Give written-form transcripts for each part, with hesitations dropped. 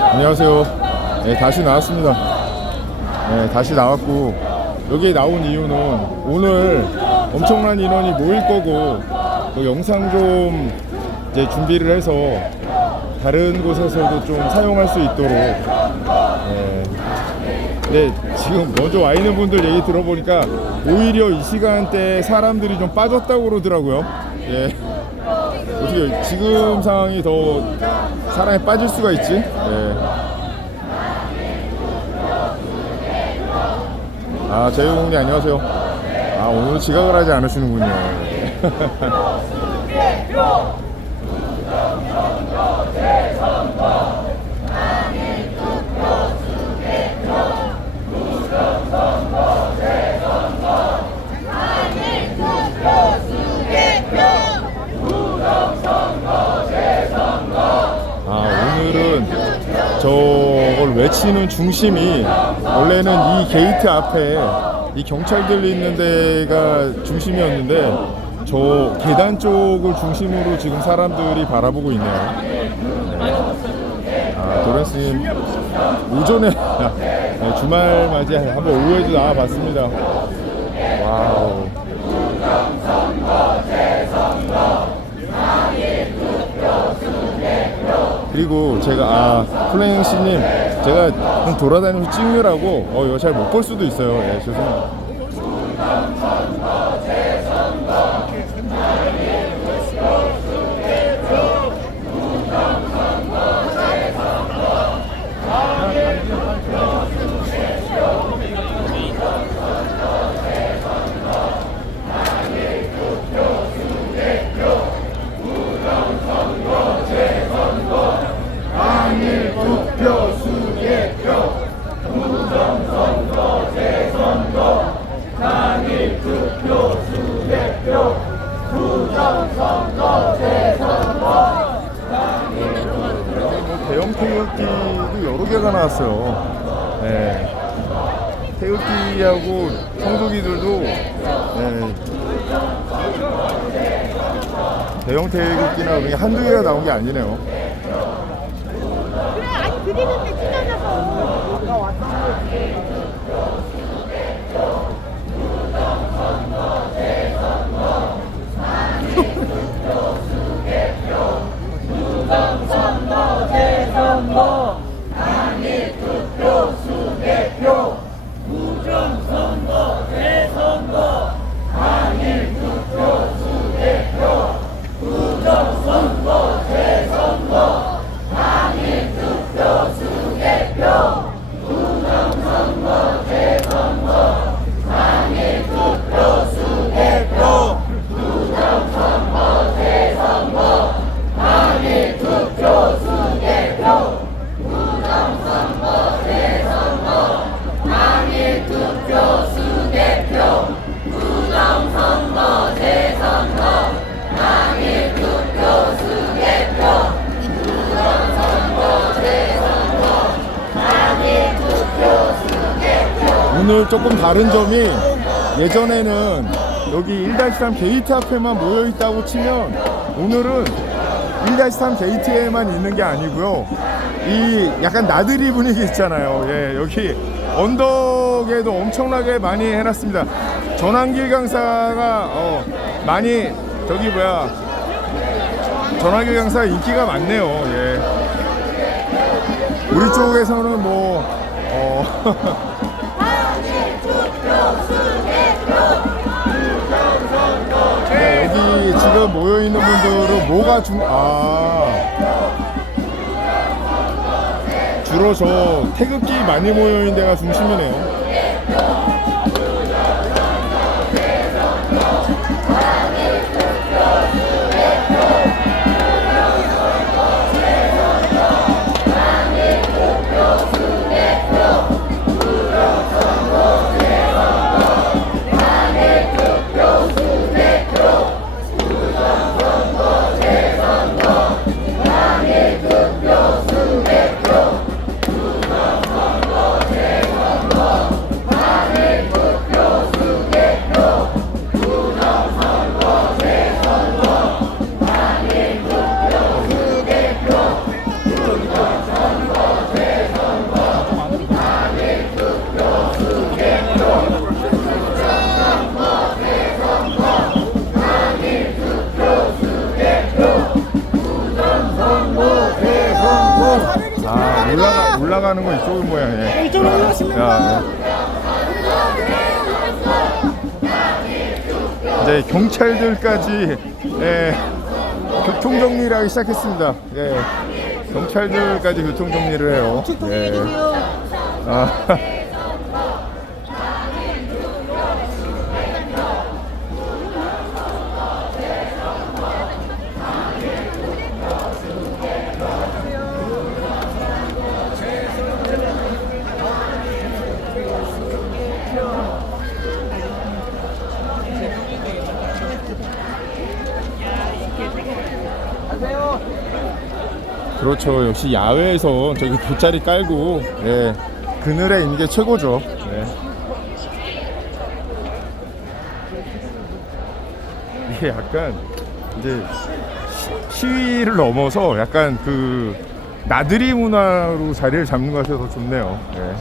안녕하세요. 네, 다시 나왔습니다. 네, 다시 나왔고 여기에 나온 이유는 오늘 엄청난 인원이 모일 거고 뭐 영상 좀 이제 준비를 해서 다른 곳에서도 좀 사용할 수 있도록. 네. 근데 지금 먼저 와 있는 분들 얘기 들어보니까 오히려 이 시간대 사람들이 좀 빠졌다고 그러더라고요. 예. 어떻게 지금 상황이 더 사람이 빠질 수가 있지? 예. 아, 재용님 안녕하세요. 아, 오늘 지각을 하지 않으시는군요. 오늘은 저걸 외치는 중심이 원래는 이 게이트 앞에 이 경찰들이 있는 데가 중심이었는데 저 계단 쪽을 중심으로 지금 사람들이 바라보고 있네요. 네. 아, 도렌스님 오전에 네, 주말 맞이 한번 오후에도 나와봤습니다. 와우. 그리고 제가 플랭씨님 제가 좀 돌아다니면서 찍느라고 이거 잘 못 볼 수도 있어요. 예, 죄송합니다. 대형 태극기도 여러 개가 나왔어요. 네. 태극기하고 성조기들도 대형 태극기나 그냥 한두 개가 나온 게 아니네요. 그래, 아니 드리는데 찢어져서 아까 왔지. 오늘 조금 다른 점이 예전에는 여기 1-3 게이트 앞에만 모여 있다고 치면 오늘은 1-3 게이트에만 있는 게 아니고요. 이 약간 나들이 분위기 있잖아요. 예, 여기 언덕에도 엄청나게 많이 해놨습니다. 전환길 강사가 많이 전환길 강사 인기가 많네요. 예. 우리 쪽에서는 네, 여기 지금 모여있는 분들은 뭐가 주로 저 태극기 많이 모여있는 데가 중심이네요. 올라가는 거 이쪽은 모양이에요. 이쪽으로 올라가시면 야, 이제 경찰들까지 교통 정리를 하기 시작했습니다. 예, 경찰들까지 교통 정리를 해요. 예. 아. 그렇죠. 역시 야외에서 저기 돗자리 깔고 예, 그늘에 있는 게 최고죠. 예. 이게 약간 이제 시위를 넘어서 약간 그 나들이 문화로 자리를 잡는 것 같아서 좋네요. 예.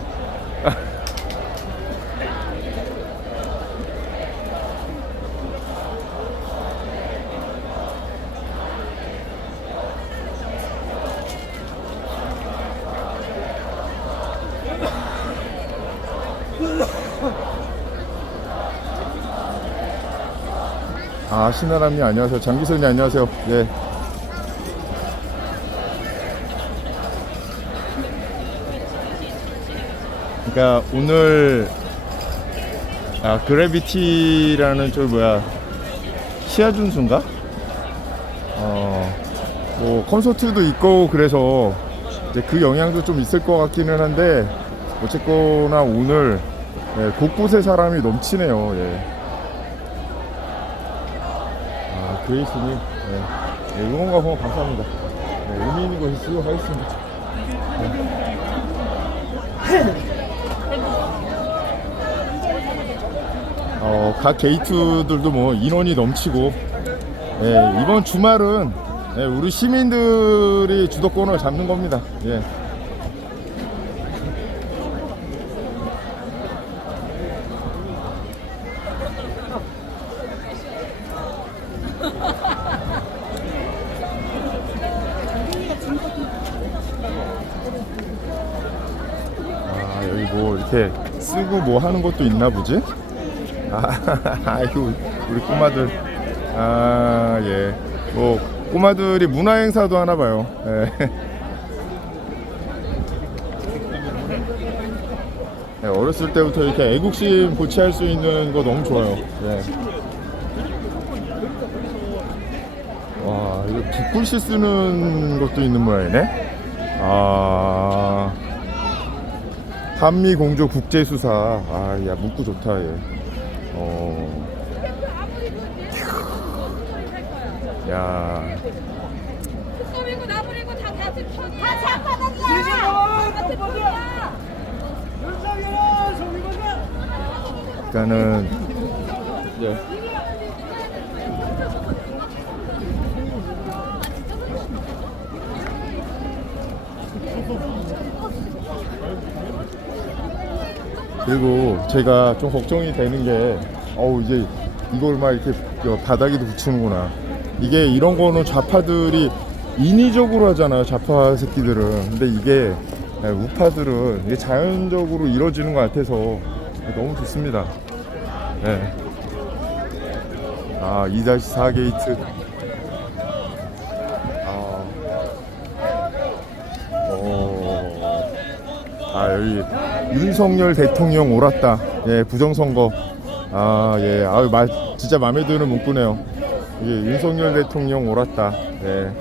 아, 신하람님 안녕하세요. 장기선님 안녕하세요. 예. 그러니까 오늘 그래비티라는 저 뭐야 시아준수인가? 뭐 콘서트도 있고 그래서 이제 그 영향도 좀 있을 것 같기는 한데 어쨌거나 오늘 곳곳에 사람이 넘치네요. 예. 그레이스님, 응원과 후원 감사합니다. 의미 있는 거 쓰도록 하겠습니다. 각 게이트들도 뭐 인원이 넘치고, 이번 주말은 우리 시민들이 주도권을 잡는 겁니다. 예. 여기 뭐 이렇게 쓰고 뭐 하는 것도 있나 보지? 아이고 우리 꼬마들 예. 뭐 꼬마들이 문화 행사도 하나 봐요. 예. 어렸을 때부터 이렇게 애국심 고취할 수 있는 거 너무 좋아요. 예. 와, 이거 붓글씨 쓰는 것도 있는 모양이네. 한미 공조 국제수사. 야, 문구 좋다, 얘. 야. 그리고 나버리고 다 같은 편이야. 같이 한 바닥이야. 같은 편이야. 그러니까는 그리고 제가 좀 걱정이 되는 게 이제 이걸 막 이렇게 바닥에도 붙이는구나. 이게 이런 거는 좌파들이 인위적으로 하잖아요, 좌파 새끼들은. 근데 이게 우파들은 이게 자연적으로 이루어지는 것 같아서 너무 좋습니다. 네. 2-4 게이트. 여기 윤석열 대통령 옳았다. 예, 부정선거. 예. 진짜 마음에 드는 문구네요. 예, 윤석열 대통령 옳았다. 예.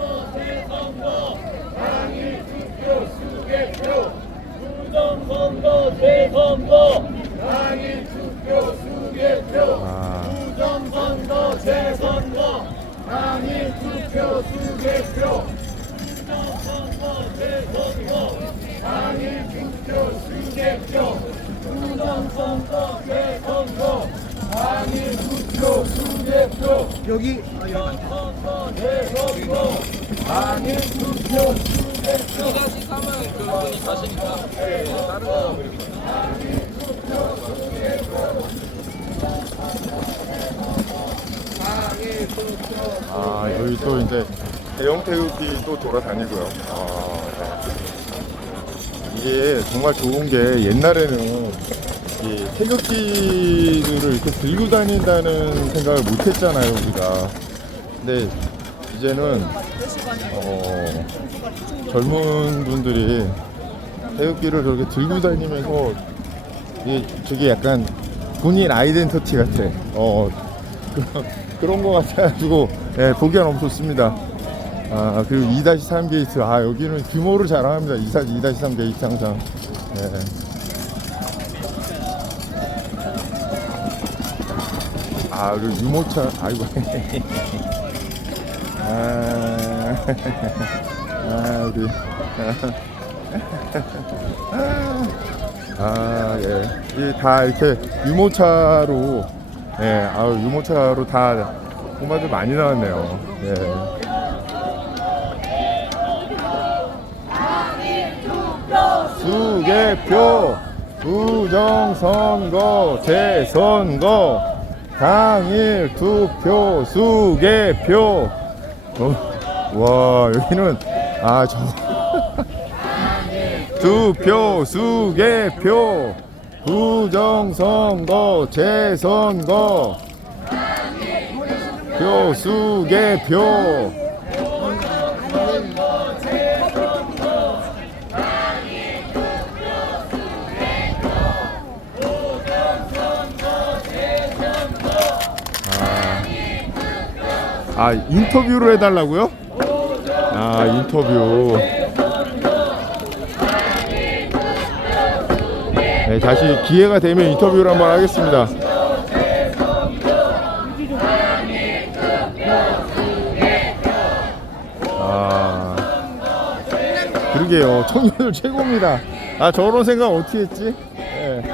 부정선거 재선거 당일 투표 수개표 부정선거 재선거 당일 투표 수개표 부정선거 재선거 당일 투표 수개표 부정선거 재선거 당일 투표 수개표 여기 부정선거 재선거 당일 투표 수개표 여기 또 이제 대형 태극기 또 돌아다니고요. 이게 정말 좋은 게 옛날에는 이 태극기들을 이렇게 들고 다닌다는 생각을 못 했잖아요, 우리가. 근데 이제는 젊은 분들이 태극기를 저렇게 들고 다니면서 저게 약간 본인 아이덴티티 같아. 그런 거 같아가지고 예, 보기가 너무 좋습니다. 그리고 2-3 게이트, 여기는 규모를 자랑합니다. 2-3 게이트 항상. 예. 그리고 유모차, 아이고. 우리. 예. 다 이렇게 유모차로, 예, 유모차로 다 공마들 많이 나왔네요. 예. 수개표, 부정선거, 재선거, 당일 투표, 수개표. 와, 여기는 투표, 수개표, 부정선거, 재선거, 표, 수개표. 인터뷰를 해달라고요? 인터뷰. 네, 다시 기회가 되면 인터뷰를 한번 하겠습니다. 그러게요. 청년들 최고입니다. 저런 생각 어떻게 했지? 네.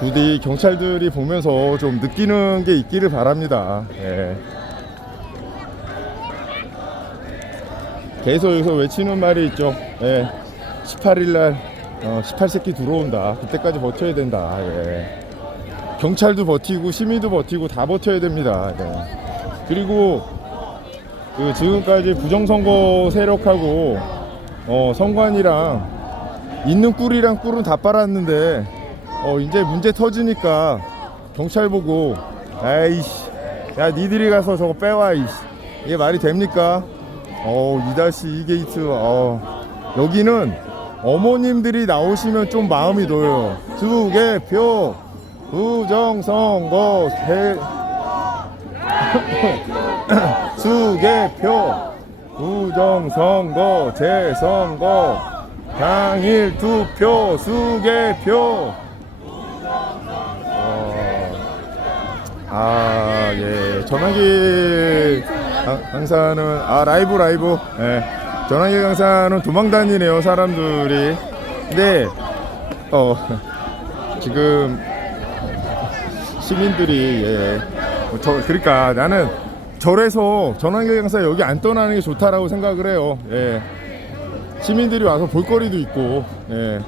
부디 경찰들이 보면서 좀 느끼는 게 있기를 바랍니다. 예. 계속 여기서 외치는 말이 있죠. 예. 18일날 18새끼 들어온다. 그때까지 버텨야 된다. 예. 경찰도 버티고 시민도 버티고 다 버텨야 됩니다. 예. 그리고 지금까지 부정선거 세력하고 선관이랑 있는 꿀이랑 꿀은 다 빨았는데 이제 문제 터지니까 경찰 보고 아이씨, 야 니들이 가서 저거 빼와. 이게 말이 됩니까? 2-2 게이트. 여기는 어머님들이 나오시면 좀 마음이 놓여요. 수개표, 부정선거, 수개표, 부정선거, 재선거, 당일 투표, 수개표. 예. 전환기 강사는 라이브. 예. 전환기 강사는 도망 다니네요, 사람들이. 근데 지금 시민들이 그러니까 나는 절에서 전환기 강사 여기 안 떠나는 게 좋다라고 생각을 해요. 예. 시민들이 와서 볼거리도 있고. 예.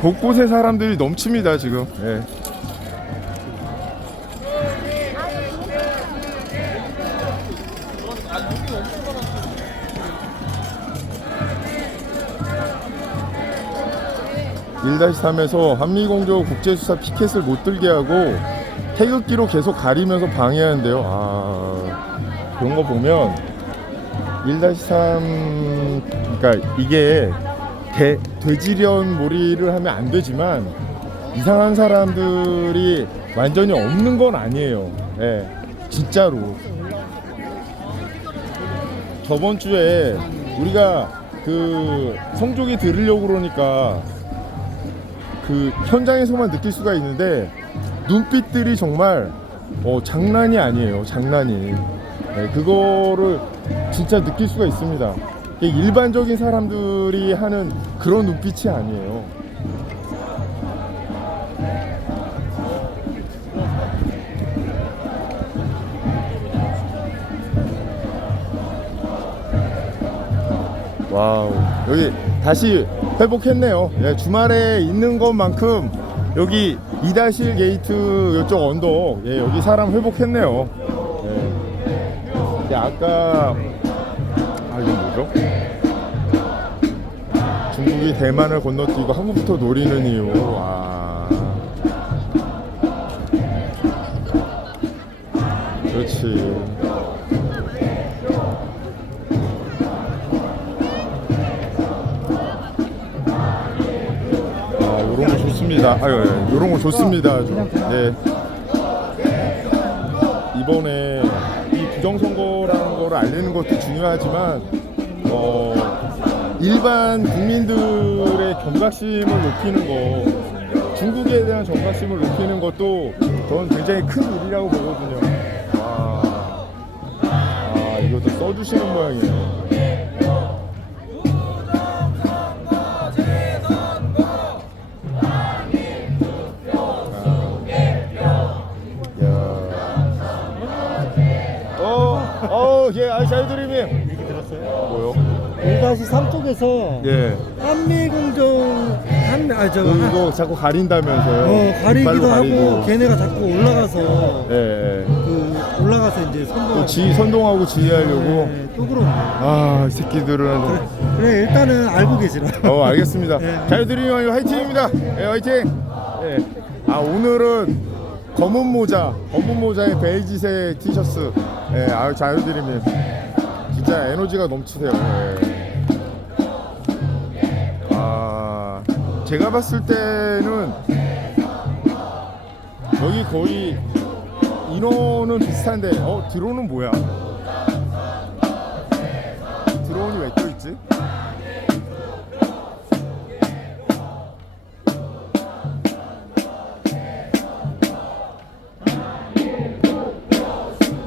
곳곳에 사람들이 넘칩니다 지금. 예. (1-3) 한미공조 국제수사 피켓을 못 들게 하고 태극기로 계속 가리면서 방해하는데요. 그런 거 보면 1-3 그러니까 이게 돼지련 몰이를 하면 안 되지만 이상한 사람들이 완전히 없는 건 아니에요. 예, 진짜로. 저번 주에 우리가 성조기 들으려고 그러니까 현장에서만 느낄 수가 있는데 눈빛들이 정말 장난이 아니에요. 장난이. 예, 그거를 진짜 느낄 수가 있습니다. 일반적인 사람들이 하는 그런 눈빛이 아니에요. 와우. 여기 다시 회복했네요. 예, 주말에 있는 것만큼 여기 2-1 게이트 이쪽 언덕, 예, 여기 사람 회복했네요. 예. 이제 아까 이건 뭐죠? 중국이 대만을 건너뛰고 한국부터 노리는 이유. 그렇지. 요런 거 좋습니다. 요런 거 좋습니다. 예. 이번에 이 부정선거라는 거를 알리는 것도 중요하지만, 일반 국민들의 경각심을 높이는 거, 중국에 대한 경각심을 높이는 것도 저는 굉장히 큰 일이라고 보거든요. 이것도 써주시는 모양이에요. 예, 자유드림님 얘기 들었어요? 뭐요? 1-3 쪽에서 예, 한미공정 이거 자꾸 가린다면서요? 가리기도 이빨로 하고 가리고. 걔네가 자꾸 올라가서 예, 올라가서 이제 또 선동하고 지휘하려고. 또 그러네. 이 새끼들은. 그래 일단은 알고 계시라. 알겠습니다. 네. 자유드림 화이팅입니다. 예, 화이팅. 예. 오늘은 검은 모자에 베이지색 티셔츠. 예, 자유드림님 진짜 에너지가 넘치세요. 예. 제가 봤을 때는 여기 거의 인원은 비슷한데, 드론은 뭐야? 드론이 왜 또 있지?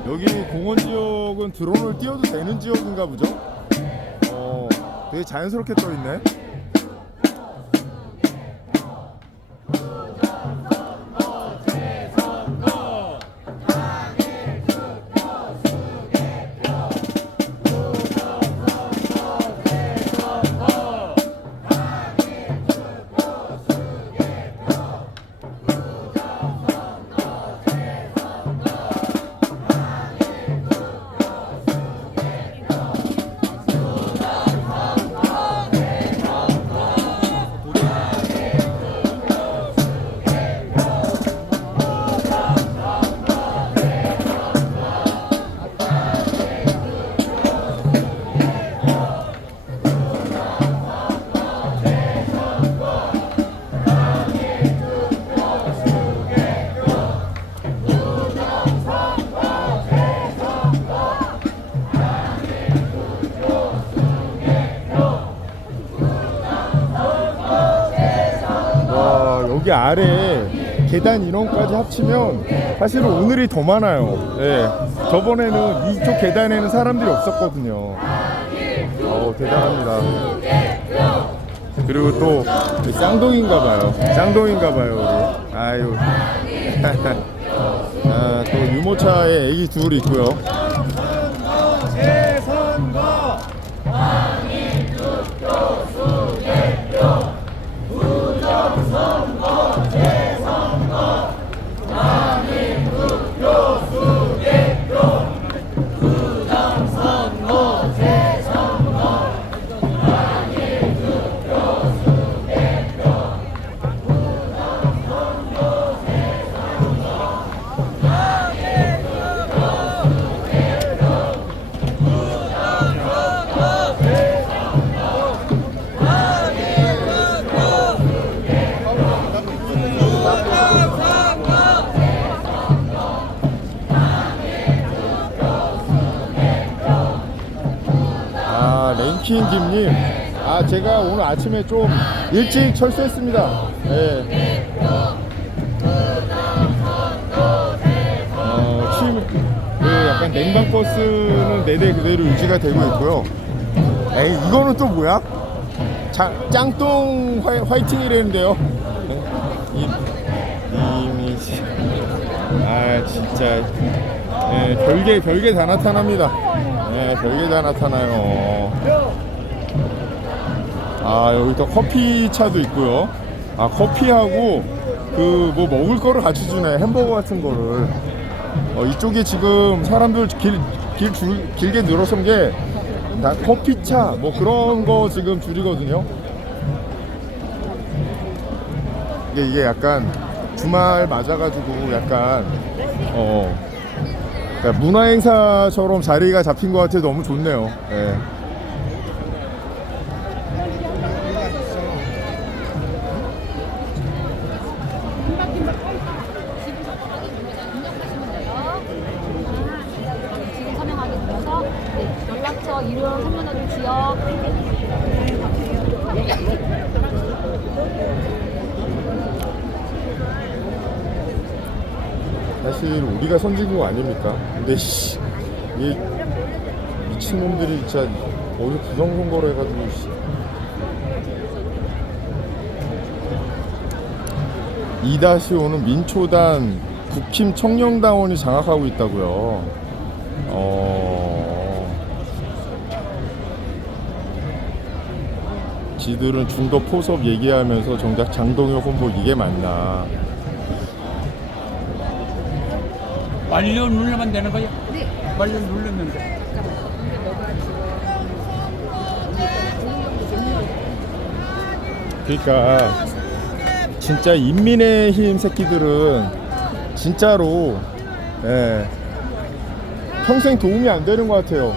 여기 공원 지역은 드론을 띄워도 되는 지역인가 보죠? 되게 자연스럽게 떠 있네. 여기 아래 계단 인원까지 합치면 사실은 오늘이 더 많아요. 예. 저번에는 이쪽 계단에는 사람들이 없었거든요. 대단합니다. 그리고 또 쌍둥이인가봐요. 우리. 아유. 또 유모차에 애기 둘 있고요. 재선거 부정선거 재선거 한민투표 수개표 부정선거 재선거 한민투표 수개표 부정선거 랭킹김님, 제가 오늘 아침에 좀 일찍 철수했습니다. 네. 약간 냉방 버스는 4대 그대로 유지가 되고 있고요. 이거는 또 뭐야? 짱똥 화이팅이라는데요. 이미지. 진짜. 별게 다 나타납니다. 별게 다 나타나요. 아, 여기 또 커피 차도 있고요. 아, 커피하고 그 뭐 먹을 거를 같이 주네. 햄버거 같은 거를. 이쪽에 지금 사람들 길게 늘어선 게 다 커피차 뭐 그런 거 지금 줄이거든요. 이게 약간 주말 맞아가지고 약간 그러니까 문화행사처럼 자리가 잡힌 것 같아서 너무 좋네요. 예. 지금 서명하게 되면서 연락처, 이름, 생년월일, 지역. 사실 우리가 선진국 아닙니까? 근데 이 미친놈들이 진짜 어디 부정선거를 해가지고 2-5는 민초단 국힘 청년당원이 장악하고 있다고요. 지들은 중도 포섭 얘기하면서 정작 장동혁 홍보 이게 맞나? 완료 누르면 되는 거야? 네. 완료 눌렀는데. 그러니까 진짜 인민의힘 새끼들은 진짜로 평생 도움이 안 되는 것 같아요.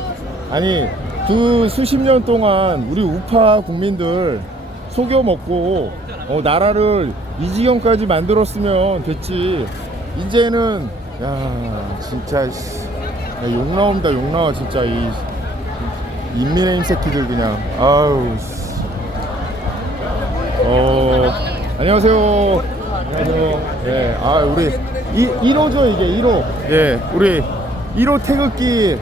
아니 그 수십 년 동안 우리 우파 국민들 속여 먹고 나라를 이 지경까지 만들었으면 됐지. 이제는 야 진짜 욕 나온다, 욕 나와 진짜. 이 인민의힘 새끼들 그냥 아우. 안녕하세요. 안녕하세요. 예, 우리 1호죠 이게 1호. 예, 우리 1호 태극기.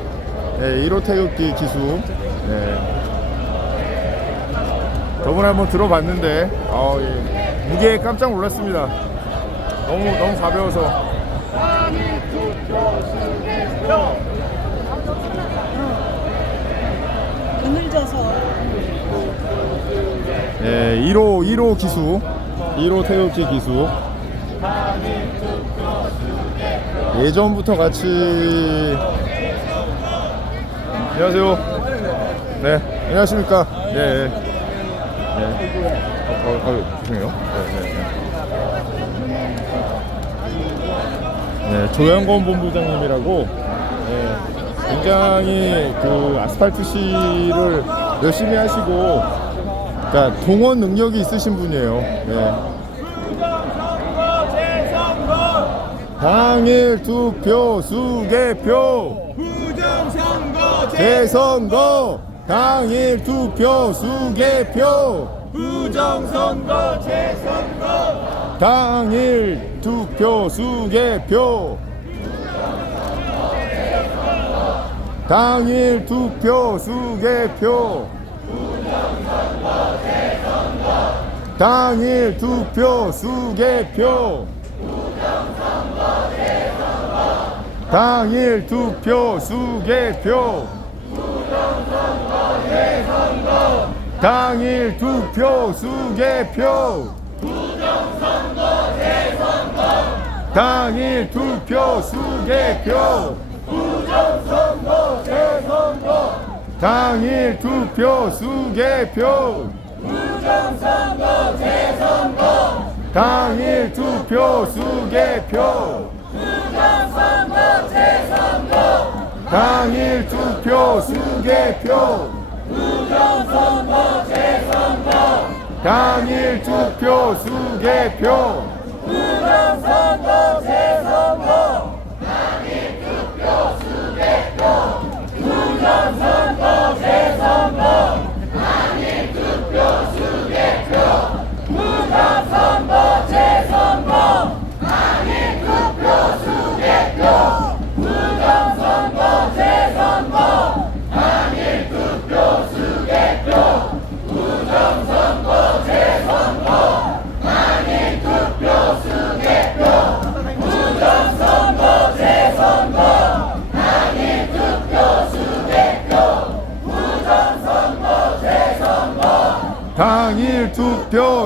예, 1호 태극기 기수. 예. 저번에 한번 들어봤는데, 예. 무게에 깜짝 놀랐습니다. 너무 가벼워서. 그늘져서. 예, 1호 기수. 1호 태극기 기수. 예전부터 같이. 안녕하세요. 네, 안녕하십니까. 네. 죄송해요. 네, 조양건 본부장님이라고 굉장히 그 아스팔트 시를 열심히 하시고, 그러니까 동원 능력이 있으신 분이에요. 당일 투표 수개표. 부정선거 재선거. 당일 투표 수개표. 부정선거 재선거. 당일 투표 수개표. 당일 투표 수개표. 당일 투표 수개표. 당일 투표 수개표. 당일 투표 수개표. 당일 투표 수개표. 당일 투표 수개표. 당일 투표 수개표. 당일 투표 수개표. 당일 투표 수개표. 부정선거 재선거 당일 투표 수개표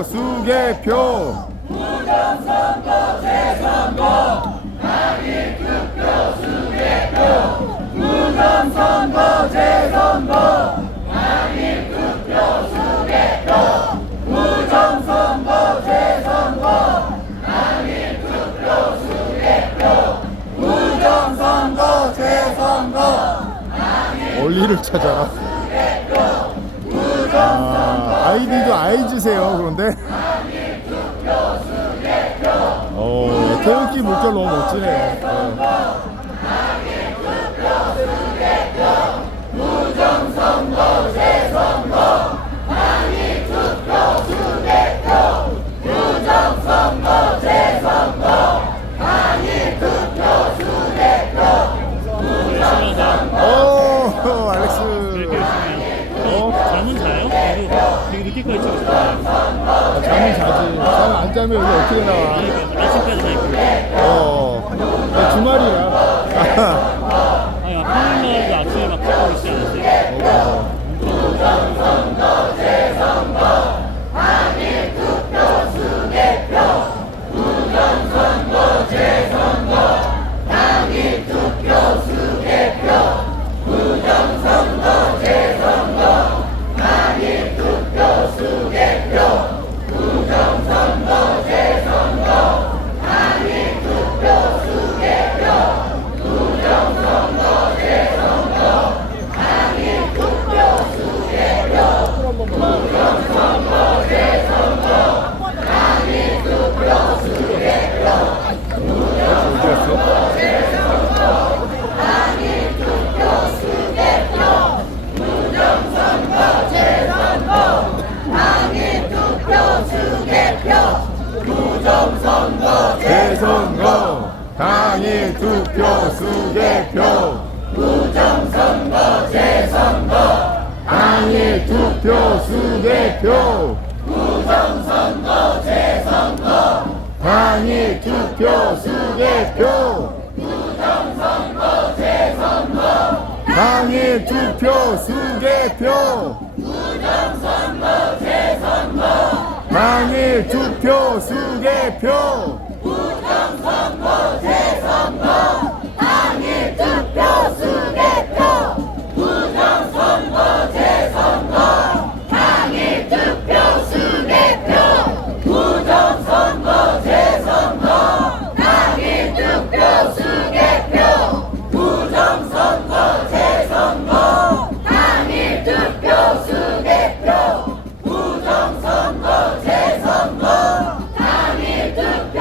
투표 수개표 원리를 찾아라. 아이디도 아이즈세요. 그런데 태극기 물결 너무 멋지네요. 네. 오, 알렉스. 잠은 자요? 되게 늦게까지 치고 싶어요. 잠은 자지. 잠 안 자면 여기 어떻게 나와? 그러니까 아침까지 다 있고. 주말이라. 아니, 평일날도 아침에 막 찍고 있지 않았어요? 재선거 당일 투표 수개표 부정선거 재선거 당일 투표 수개표 부정선거 재선거 당일 투표 수개표 부정선거 재선거 당일 투표 수개표 부정선거 재선거 당일 투표 수개표 부정선거 재선거 당일 투표 수개표 부정선거 재선거 당일 투표 수개표 부정선거 재선거 당일 투표 수개표 부정선거 재선거 당일 투표 수개표 부정선거 재선거 당일 투표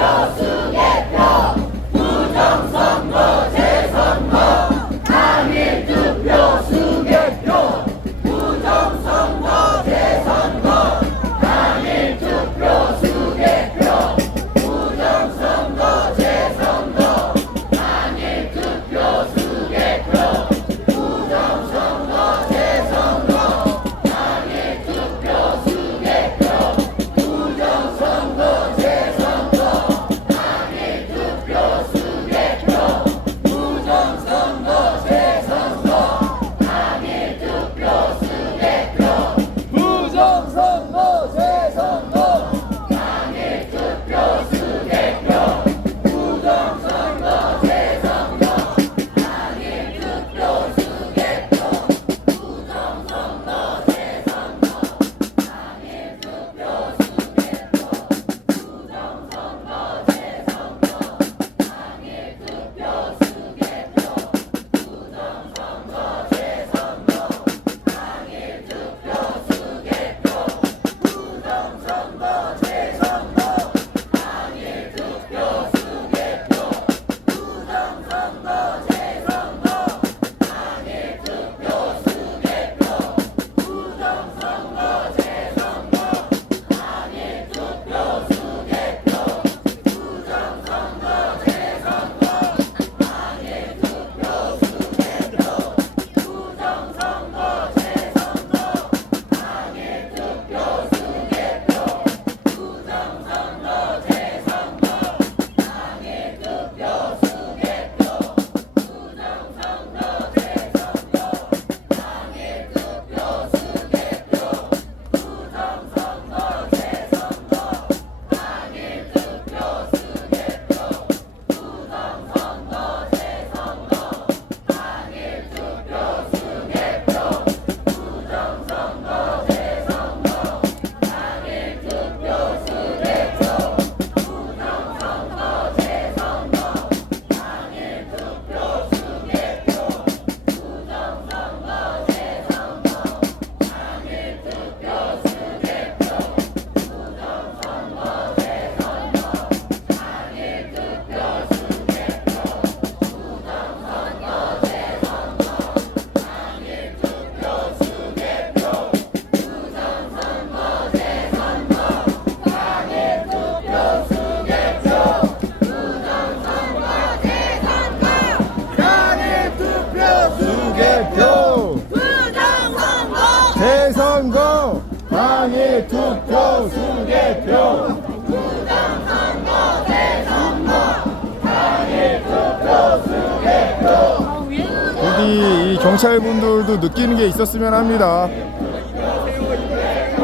부디 이 경찰분들도 느끼는 게 있었으면 합니다.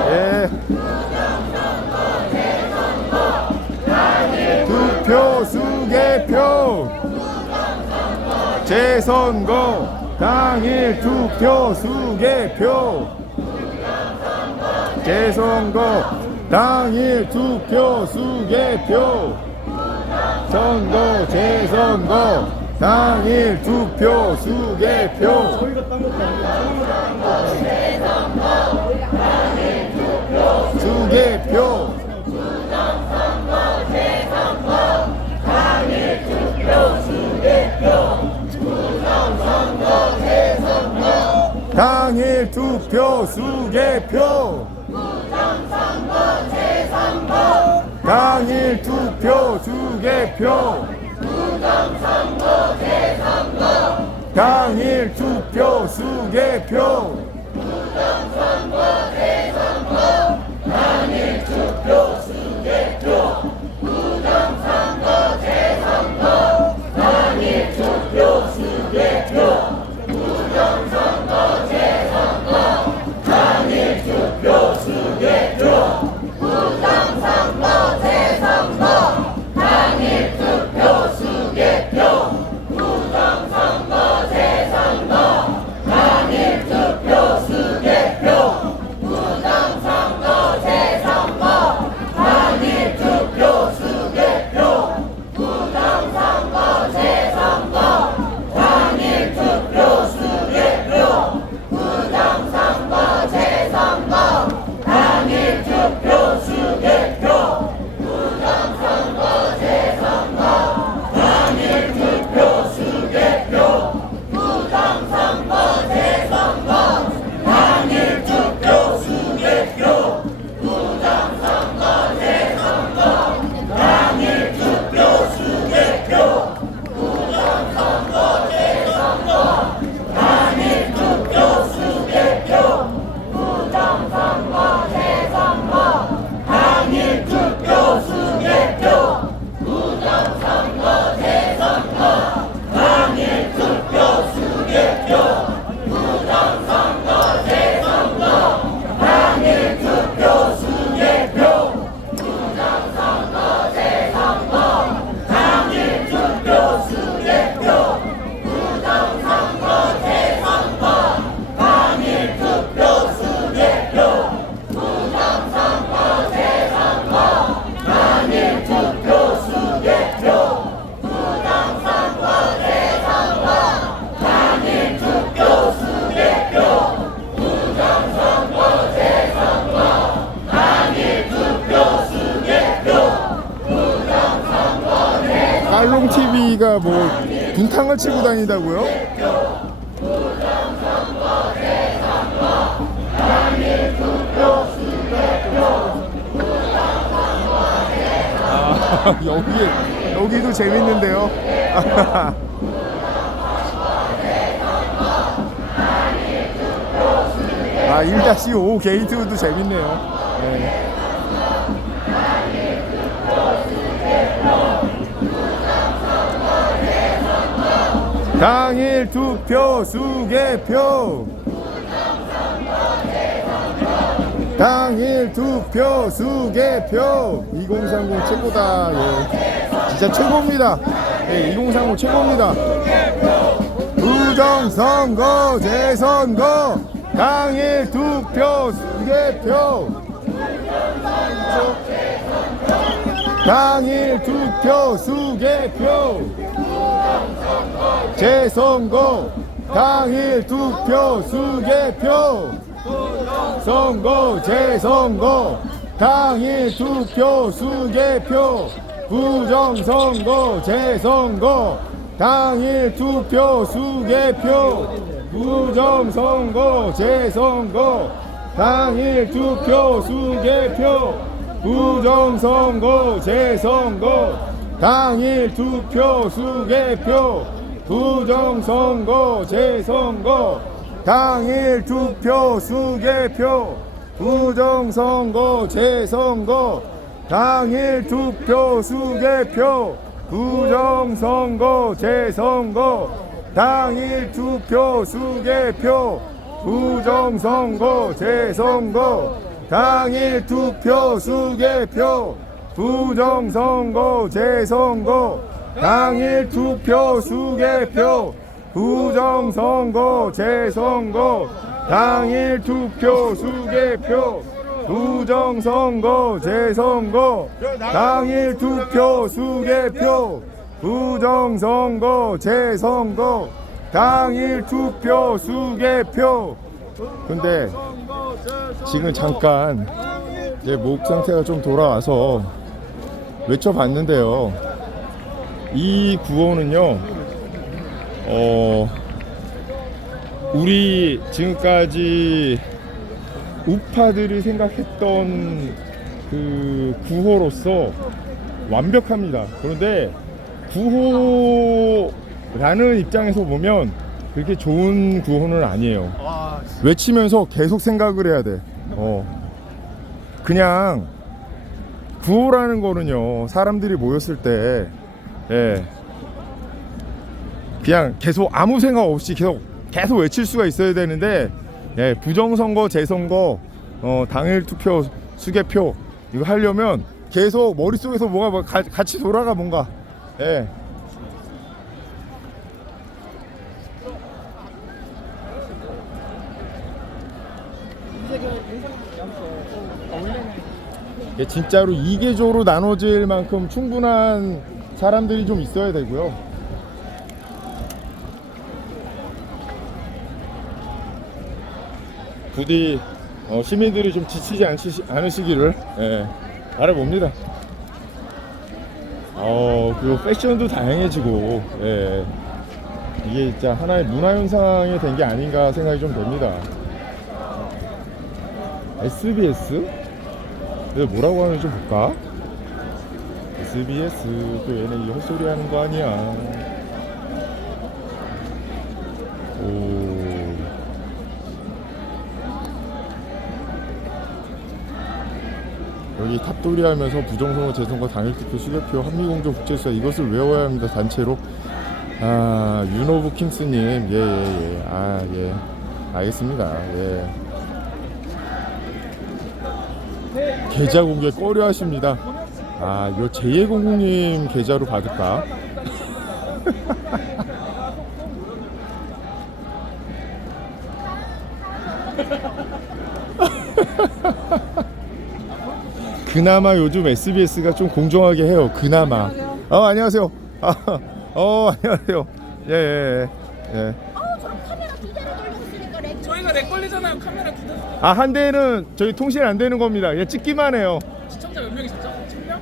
예. 투표 수개표 재선거 당일 투표 수개표 재선거 당일 투표 수개표 선거 재선거 당일 투표 수개표 수개표 당일 투표 수개표 당일 투표 수개표 당일 투표 수개표 깔롱TV가 뭐 분탕을 치고 다니다고요? 아, 여기도 재밌는데요. 아, 1-5 게이트도 재밌네요. 네. 당일 투표 수개표 당일 투표 수개표 2030 최고다. 예. 진짜 최고입니다. 예, 2030 최고입니다. 부정선거 재선거 당일 투표 수개표 당일 투표 수개표 재선거 당일 투표 수개표 선거 재선거 당일 투표 수개표 부정선거 재선거 당일 투표 수개표 부정선거 재선거 당일 투표 수개표 부정선거 재선거 당일 투표 수개표 부정선거 재선거 당일 투표 수개표 부정선거 재선거 당일 투표 수개표 부정선거 재선거 당일 투표 수개표 부정선거 재선거 당일 투표 수개표 부정선거 재선거 당일 투표 수개표 부정선거 재선거 당일 투표 수개표 부정선거 재선거 당일 투표 수개표 부정선거 재선거 당일 투표 수개표. 근데 지금 잠깐 내 목 상태가 좀 돌아와서 외쳐봤는데요. 이 구호는요, 우리 지금까지 우파들이 생각했던 그 구호로서 완벽합니다. 그런데 구호라는 입장에서 보면 그렇게 좋은 구호는 아니에요. 외치면서 계속 생각을 해야 돼. 그냥 구호라는 거는요, 사람들이 모였을 때, 예, 그냥 계속 아무 생각 없이 계속 외칠 수가 있어야 되는데, 예, 부정선거, 재선거, 당일 투표, 수개표 이거 하려면 계속 머릿속에서 뭐가 같이 돌아가 뭔가. 예. 예, 진짜로 이계조로 나눠질 만큼 충분한 사람들이 좀 있어야 되고요. 부디 시민들이 좀 지치지 않으시기를, 예, 바라봅니다. 그리고 패션도 다양해지고, 예, 이게 진짜 하나의 문화현상이 된 게 아닌가 생각이 좀 됩니다. SBS? 내가 뭐라고 하는지 좀 볼까? SBS 또 얘네 이 헛소리 하는 거 아니야. 오. 여기 탑돌이 하면서 부정선거 재선거 당일투표 수개표 한미공조 국제수사 이것을 외워야 합니다. 단체로. 윤오브 킹스님, 예. 예. 알겠습니다. 예. 계좌 공개 꺼려 하십니다. 요 제2공국님 계좌로 받을까? 그나마 요즘 SBS가 좀 공정하게 해요. 그나마. 안녕하세요. 안녕하세요. 예. 저 카메라 두 대를 돌리고 있으니까 렉. 저희가 렉 걸리잖아요. 카메라 굳어. 한 대는 저희 통신 안 되는 겁니다. 그냥 찍기만 해요. 시청자 몇 명이셨죠? 1000명?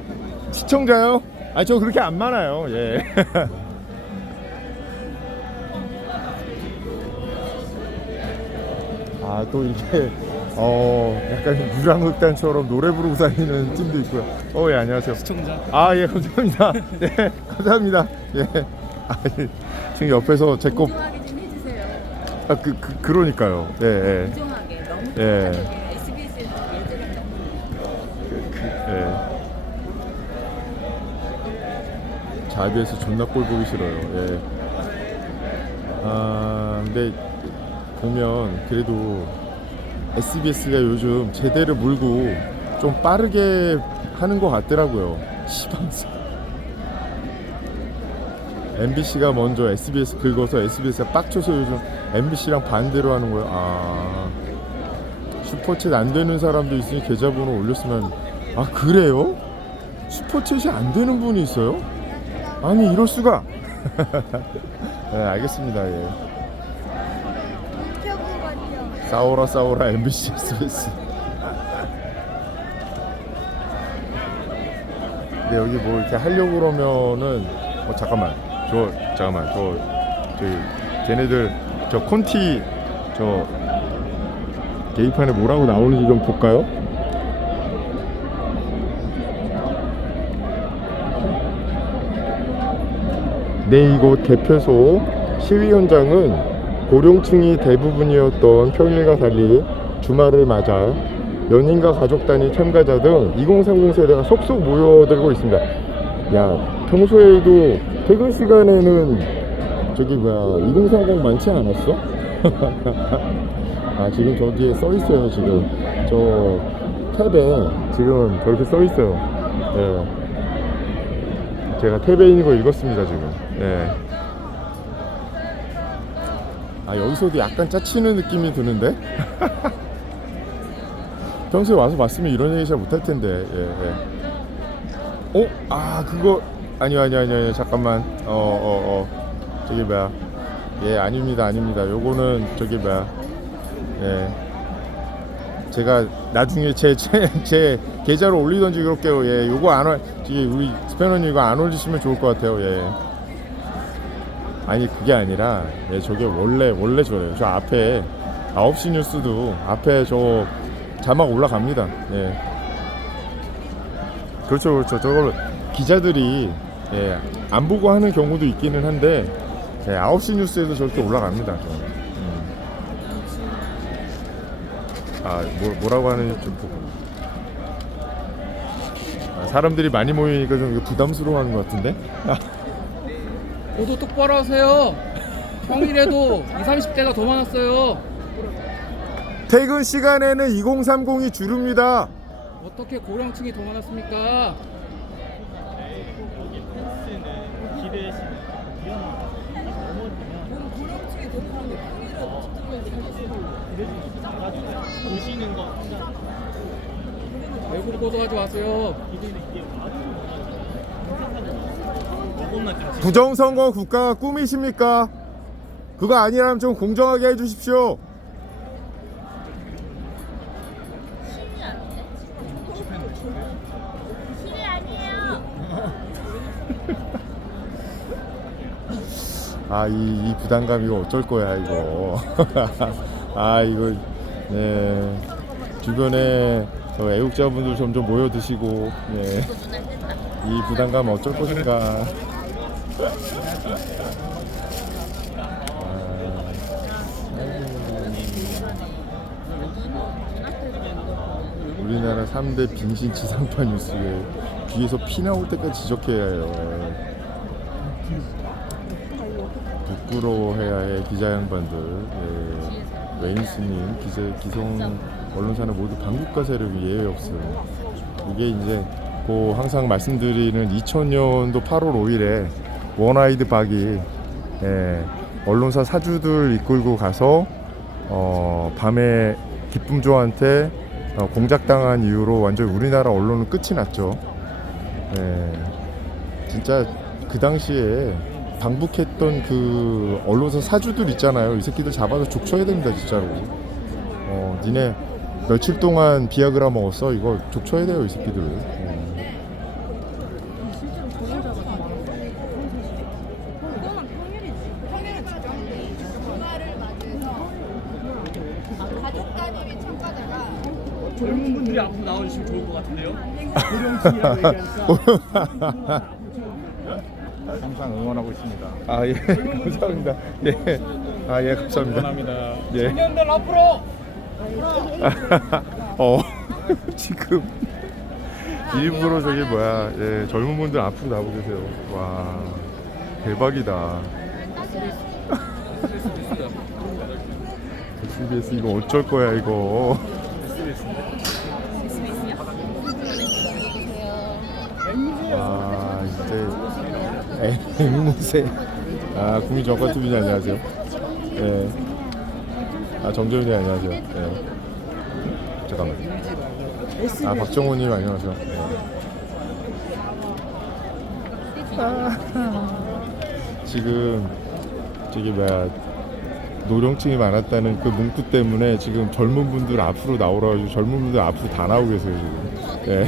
시청자요? 저 그렇게 안 많아요. 예. 또 이렇게 약간 유랑극단처럼 노래 부르고 다니는 팀도 있고요. 예, 안녕하세요. 시청자. 예, 감사합니다. 예, 감사합니다. 예. 지금 옆에서 제 거 공정하게 좀 해주세요. 그러니까요. 예. 공정하게. 너무 예. 편하게. SBS에서 예전에 예. 자비에서 존나 꼴 보기 싫어요. 예. 근데 보면 그래도 SBS가 요즘 제대로 물고 좀 빠르게 하는 것 같더라고요. 시방송. MBC가 먼저 SBS 긁어서 SBS가 빡쳐서 요즘 MBC랑 반대로 하는 거예요. 슈퍼챗 안 되는 사람도 있으니 계좌번호 올렸으면. 그래요? 슈퍼챗이 안 되는 분이 있어요? 아니 이럴 수가. 네, 알겠습니다. 예. 싸워라 MBC SBS. 근데 여기 뭐 이렇게 하려고 그러면은 잠깐만 걔네들 저 콘티 저 게시판에 뭐라고 나오는지 좀 볼까요? 네, 이곳 개표소 시위 현장은 고령층이 대부분이었던 평일과 달리 주말을 맞아 연인과 가족 단위 참가자 등 2030 세대가 속속 모여들고 있습니다. 야, 평소에도 퇴근 시간에는 저기 뭐야 2030 많지 않았어? 아, 지금 저기에 써 있어요. 지금 저 탭에 지금 저렇게 써 있어요. 예. 제가 탭에 있는 거 읽었습니다 지금. 예. 아, 여기서도 약간 짜치는 느낌이 드는데? 평소에 와서 봤으면 이런 얘기 잘 못할 텐데. 예, 예. 아, 그거 아니요. 잠깐만. 저기 뭐야? 예, 아닙니다. 요거는 저기 뭐야? 예. 제가 나중에 제 계좌로 올리던지 그럴게요. 예, 요거 안 우리 스패너님 이거 안 올리시면 좋을 것 같아요. 예. 아니, 그게 아니라, 예, 저게 원래 저래요. 저 앞에 9시 뉴스도 앞에 저 자막 올라갑니다. 예. 그렇죠. 저걸 기자들이, 예, 안 보고 하는 경우도 있기는 한데, 예, 9시 뉴스에도 저렇게 올라갑니다. 아, 뭐라고 하는지 좀 보고. 아, 사람들이 많이 모이니까 좀 부담스러워하는 것 같은데? 모두 똑바로 하세요. 평일에도 20, 30대가 더 많았어요. 퇴근 시간에는 2030이 주릅니다. 어떻게 고령층이 더 많았습니까? 외부로 보도하지 마세요. 부정선거 국가가 꿈이십니까? 그거 아니라면 좀 공정하게 해주십시오. 실이 아니에요. 아, 이 부담감 이거 어쩔 거야 이거. 아, 이거 네, 주변에 애국자분들 점점 모여 드시고, 네, 이 부담감 어쩔 것인가. 우리나라 3대 빙신 지상파 뉴스에 귀에서 피 나올 때까지 지적해야 해요. 부끄러워해야 해 기자 양반들. 예. 웨인스님, 기성 언론사는 모두 방국가 세력이 예외 없어요. 이게 이제 항상 말씀드리는 2000년도 8월 5일에 원아이드 박이, 예, 언론사 사주들 이끌고 가서 밤에 기쁨조한테 공작당한 이후로 완전 우리나라 언론은 끝이 났죠. 예, 진짜 그 당시에 방북했던 그 언론사 사주들 있잖아요. 이 새끼들 잡아서 족쳐야 됩니다, 진짜로. 니네 며칠 동안 비아그라 먹었어? 이거 족쳐야 돼요, 이 새끼들. 젊은 분들이 앞으로 나와주시면 좋을 것 같은데요. 고령층이라고 얘기하니까. 항상 응원하고 있습니다. 아, 예, 감사합니다. 예, 아, 예, 감사합니다. 감사합니다. 예. 청년들 앞으로! 지금 일부러 저기 뭐야, 예, 젊은 분들 앞으로 나오세요. 와, 대박이다. SBS 이거 어쩔 거야 이거. 아, 이제 앵무새. 아, 국민정권TV 안녕하세요. 예. 아, 정재훈이 안녕하세요. 예. 잠깐만. 아, 박정호님 안녕하세요. 예. 지금 저기 뭐야, 노령층이 많았다는 그 문구 때문에 지금 젊은 분들 앞으로 나오라고, 젊은 분들 앞으로 다 나오고 계세요 지금. 예. 예.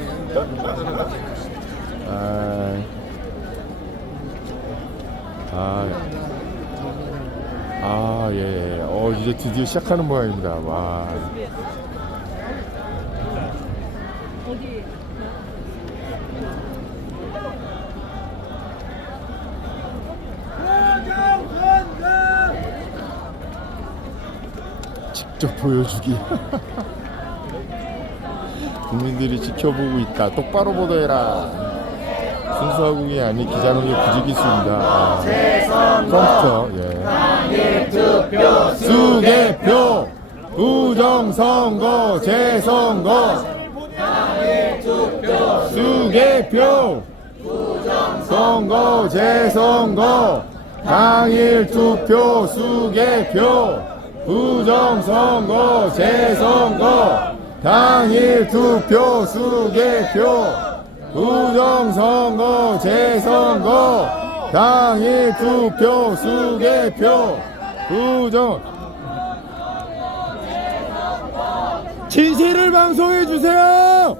이제 드디어 시작하는 모양입니다. 와. 직접 보여주기. 국민들이 지켜보고 있다. 똑바로 보도해라. 순수화국이 아닌 기자노의 부지기수입니다. 컴퓨터. 수개표 부정선거 재선거 수개표 선거 재선거 당일 투표 수개표 부정선거 재선거 당일 투표 수개표 부정선거 재선거 당일 투표 수개표 부정 진실을 방송해 주세요.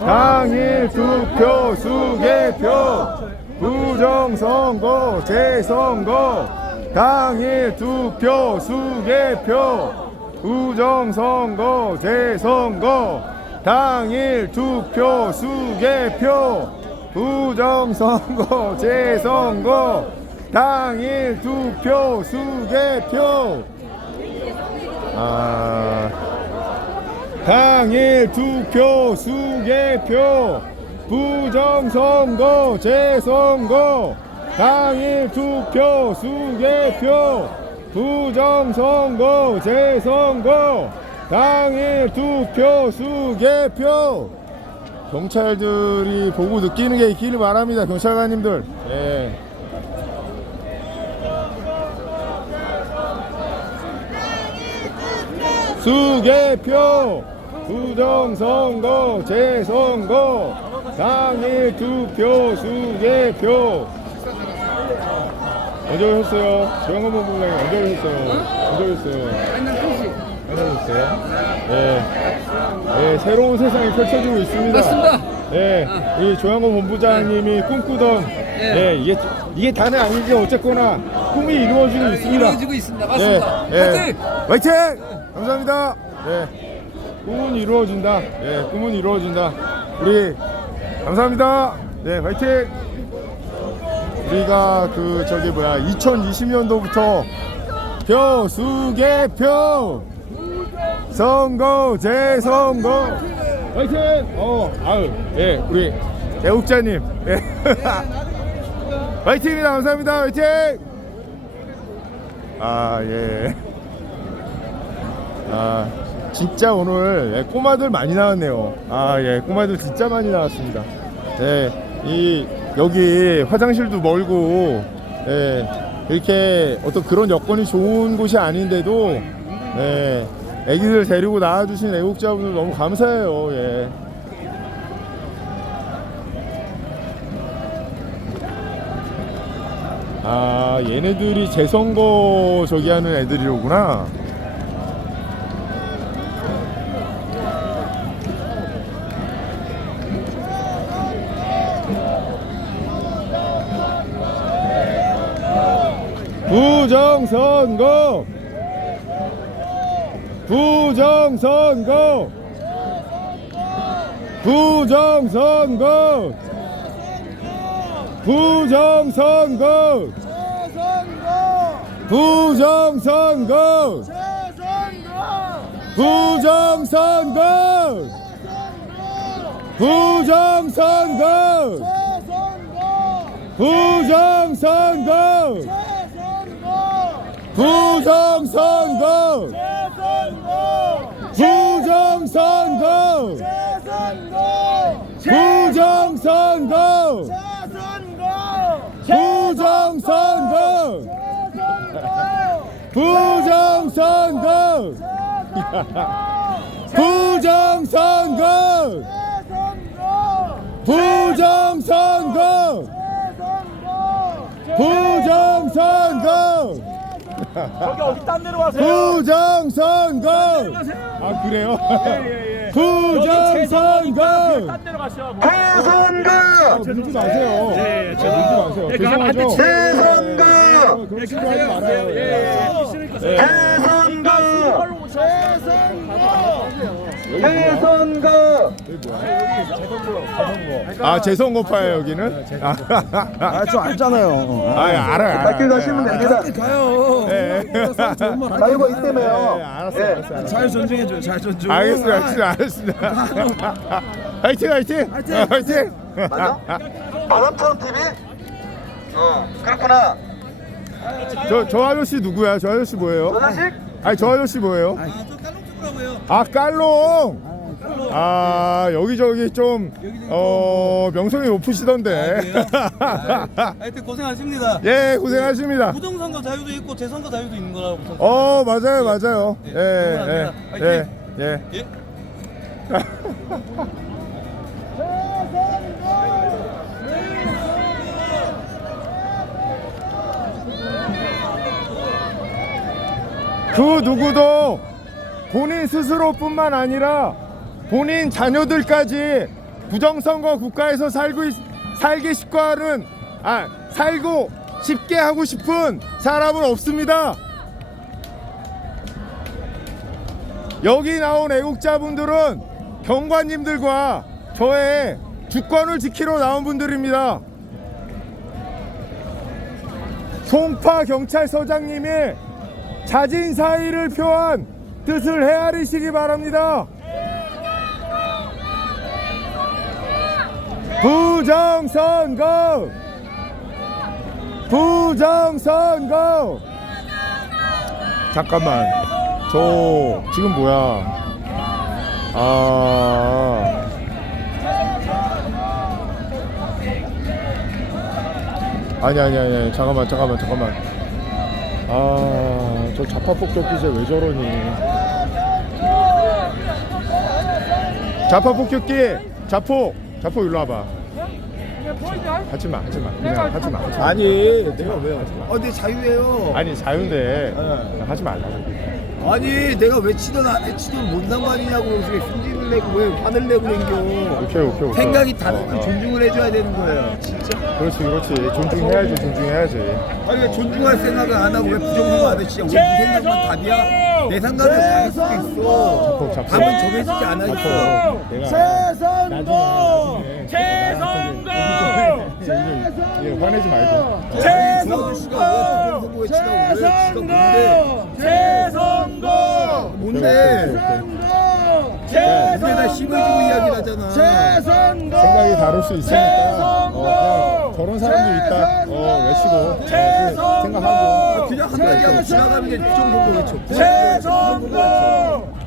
당일 투표 수개표 부정선거 재선거 당일 투표 수개표 부정선거 재선거 당일 투표 수개표 부정선거 재선거 당일 투표 수개표 당일 투표 수개표 부정선거 재선거 당일 투표 수개표 부정선거 재선거 당일 투표 수개표 경찰들이 보고 느끼는 게 있기를 바랍니다. 경찰관님들. 예. 수개표 부정선거 재선거 당일 투표 수개표 언제 오셨어요? 조영관본부장님 언제 오셨어요? 맨날 2시. 언제 오셨어요? 예. 예, 새로운 세상이 펼쳐지고 있습니다. 맞습니다. 예, 우리 조영관 본부장님이 꿈꾸던 예, 이게 다는 아니지 어쨌거나 꿈이 이루어지고 있습니다. 이루어지고 있습니다. 맞습니다. 예, 화이팅! 감사합니다. 예, 꿈은 이루어진다. 예, 꿈은 이루어진다. 우리 감사합니다. 네, 화이팅! 우리가 2020년도부터 수개표 선거 재선거 화이팅! 예, 우리 애국자님, 예. 화이팅입니다. 감사합니다. 화이팅! 예. 진짜 오늘 예, 꼬마들 많이 나왔네요. 예, 꼬마들 진짜 많이 나왔습니다. 예, 여기 화장실도 멀고, 예, 이렇게 어떤 그런 여건이 좋은 곳이 아닌데도, 예, 애기들 데리고 나와주신 애국자분들 너무 감사해요. 예. 얘네들이 재선거 저기 하는 애들이로구나. 부정선거 부정선거 부정선거 부정선거 부정선거 부정선거 부정선거 부정선거 부정선거 부정선거 부정선거 부정선거 부정선거 부정선거 부정선거 부정선거 저기 어디 딴 데로 가세요? 부정선거 그래요? 부정선거 딴 데로 가시라고. 물지 마세요. 예, 물지 마세요. 죄송하죠? 재선거. 그런 식으로 하지 말아요. 재선거. 재선거. 최선거. 여기 뭐야? 아 재선거파예요 여기는? 저 알잖아요. 알아요. 밝게 가시면 됩니다. 가요. 예. 자 이거 이때매요. 알았어요. 잘 존중해줘요. 잘 존중. 알겠습니다. 화이팅. 화이팅. 맞아? 바람처럼 TV? 그렇구나. 저 아저씨 누구야? 저 아저씨 뭐예요? 조자식? 아니 저 아저씨 뭐예요? 저 깔롱 찍으라고요. 아 깔롱. 아 여기저기 좀 명성이 높으시던데. 하여튼 고생하십니다. 예 고생하십니다. 부정선거 자유도 있고 재선거 자유도 있는 거라고. 맞아요. 예. 그 누구도 본인 스스로뿐만 아니라 본인 자녀들까지 부정선거 국가에서 살기 살고 싶게 하고 싶은 사람은 없습니다. 여기 나온 애국자분들은 경관님들과 저의 주권을 지키러 나온 분들입니다. 송파 경찰서장님이 자진 사의를 표한 뜻을 헤아리시기 바랍니다. 부정선거! 잠깐만, 저 지금 뭐야? 아니 잠깐만. 저 좌파 폭격기제 왜 저러니? 좌파 폭격기 자포 일로 와봐. 하지마. 그냥 하지마. 아니 내가 왜요? 내 자유예요. 아니 자유인데 하지 말라고. 아니 내가 왜 치든 안 해 치든 뭔 상관이냐고 요즘에 승진을 내고 왜 화를 내고 댕겨. 오케이. 생각이 다르면 존중을 해줘야 되는 거예요. 진짜. 그렇지. 존중해야지. 아니 왜 존중할 생각을 안 하고 왜 부정선거 안 해? 진짜 우리 생각만 답이야? 내 생각은 다를 수도 있어. 자포. 답은 정해지지 않아 있어. 이게 화내지 말고. 뭔데? 근데 나 힘을 주고 이야기를 하잖아. 생각이 다를 수 있으니까 그냥 저런 사람도 있다 외치고 생각하고 그냥 한마디 하고 지나가면 이제 부정선거 외쳐.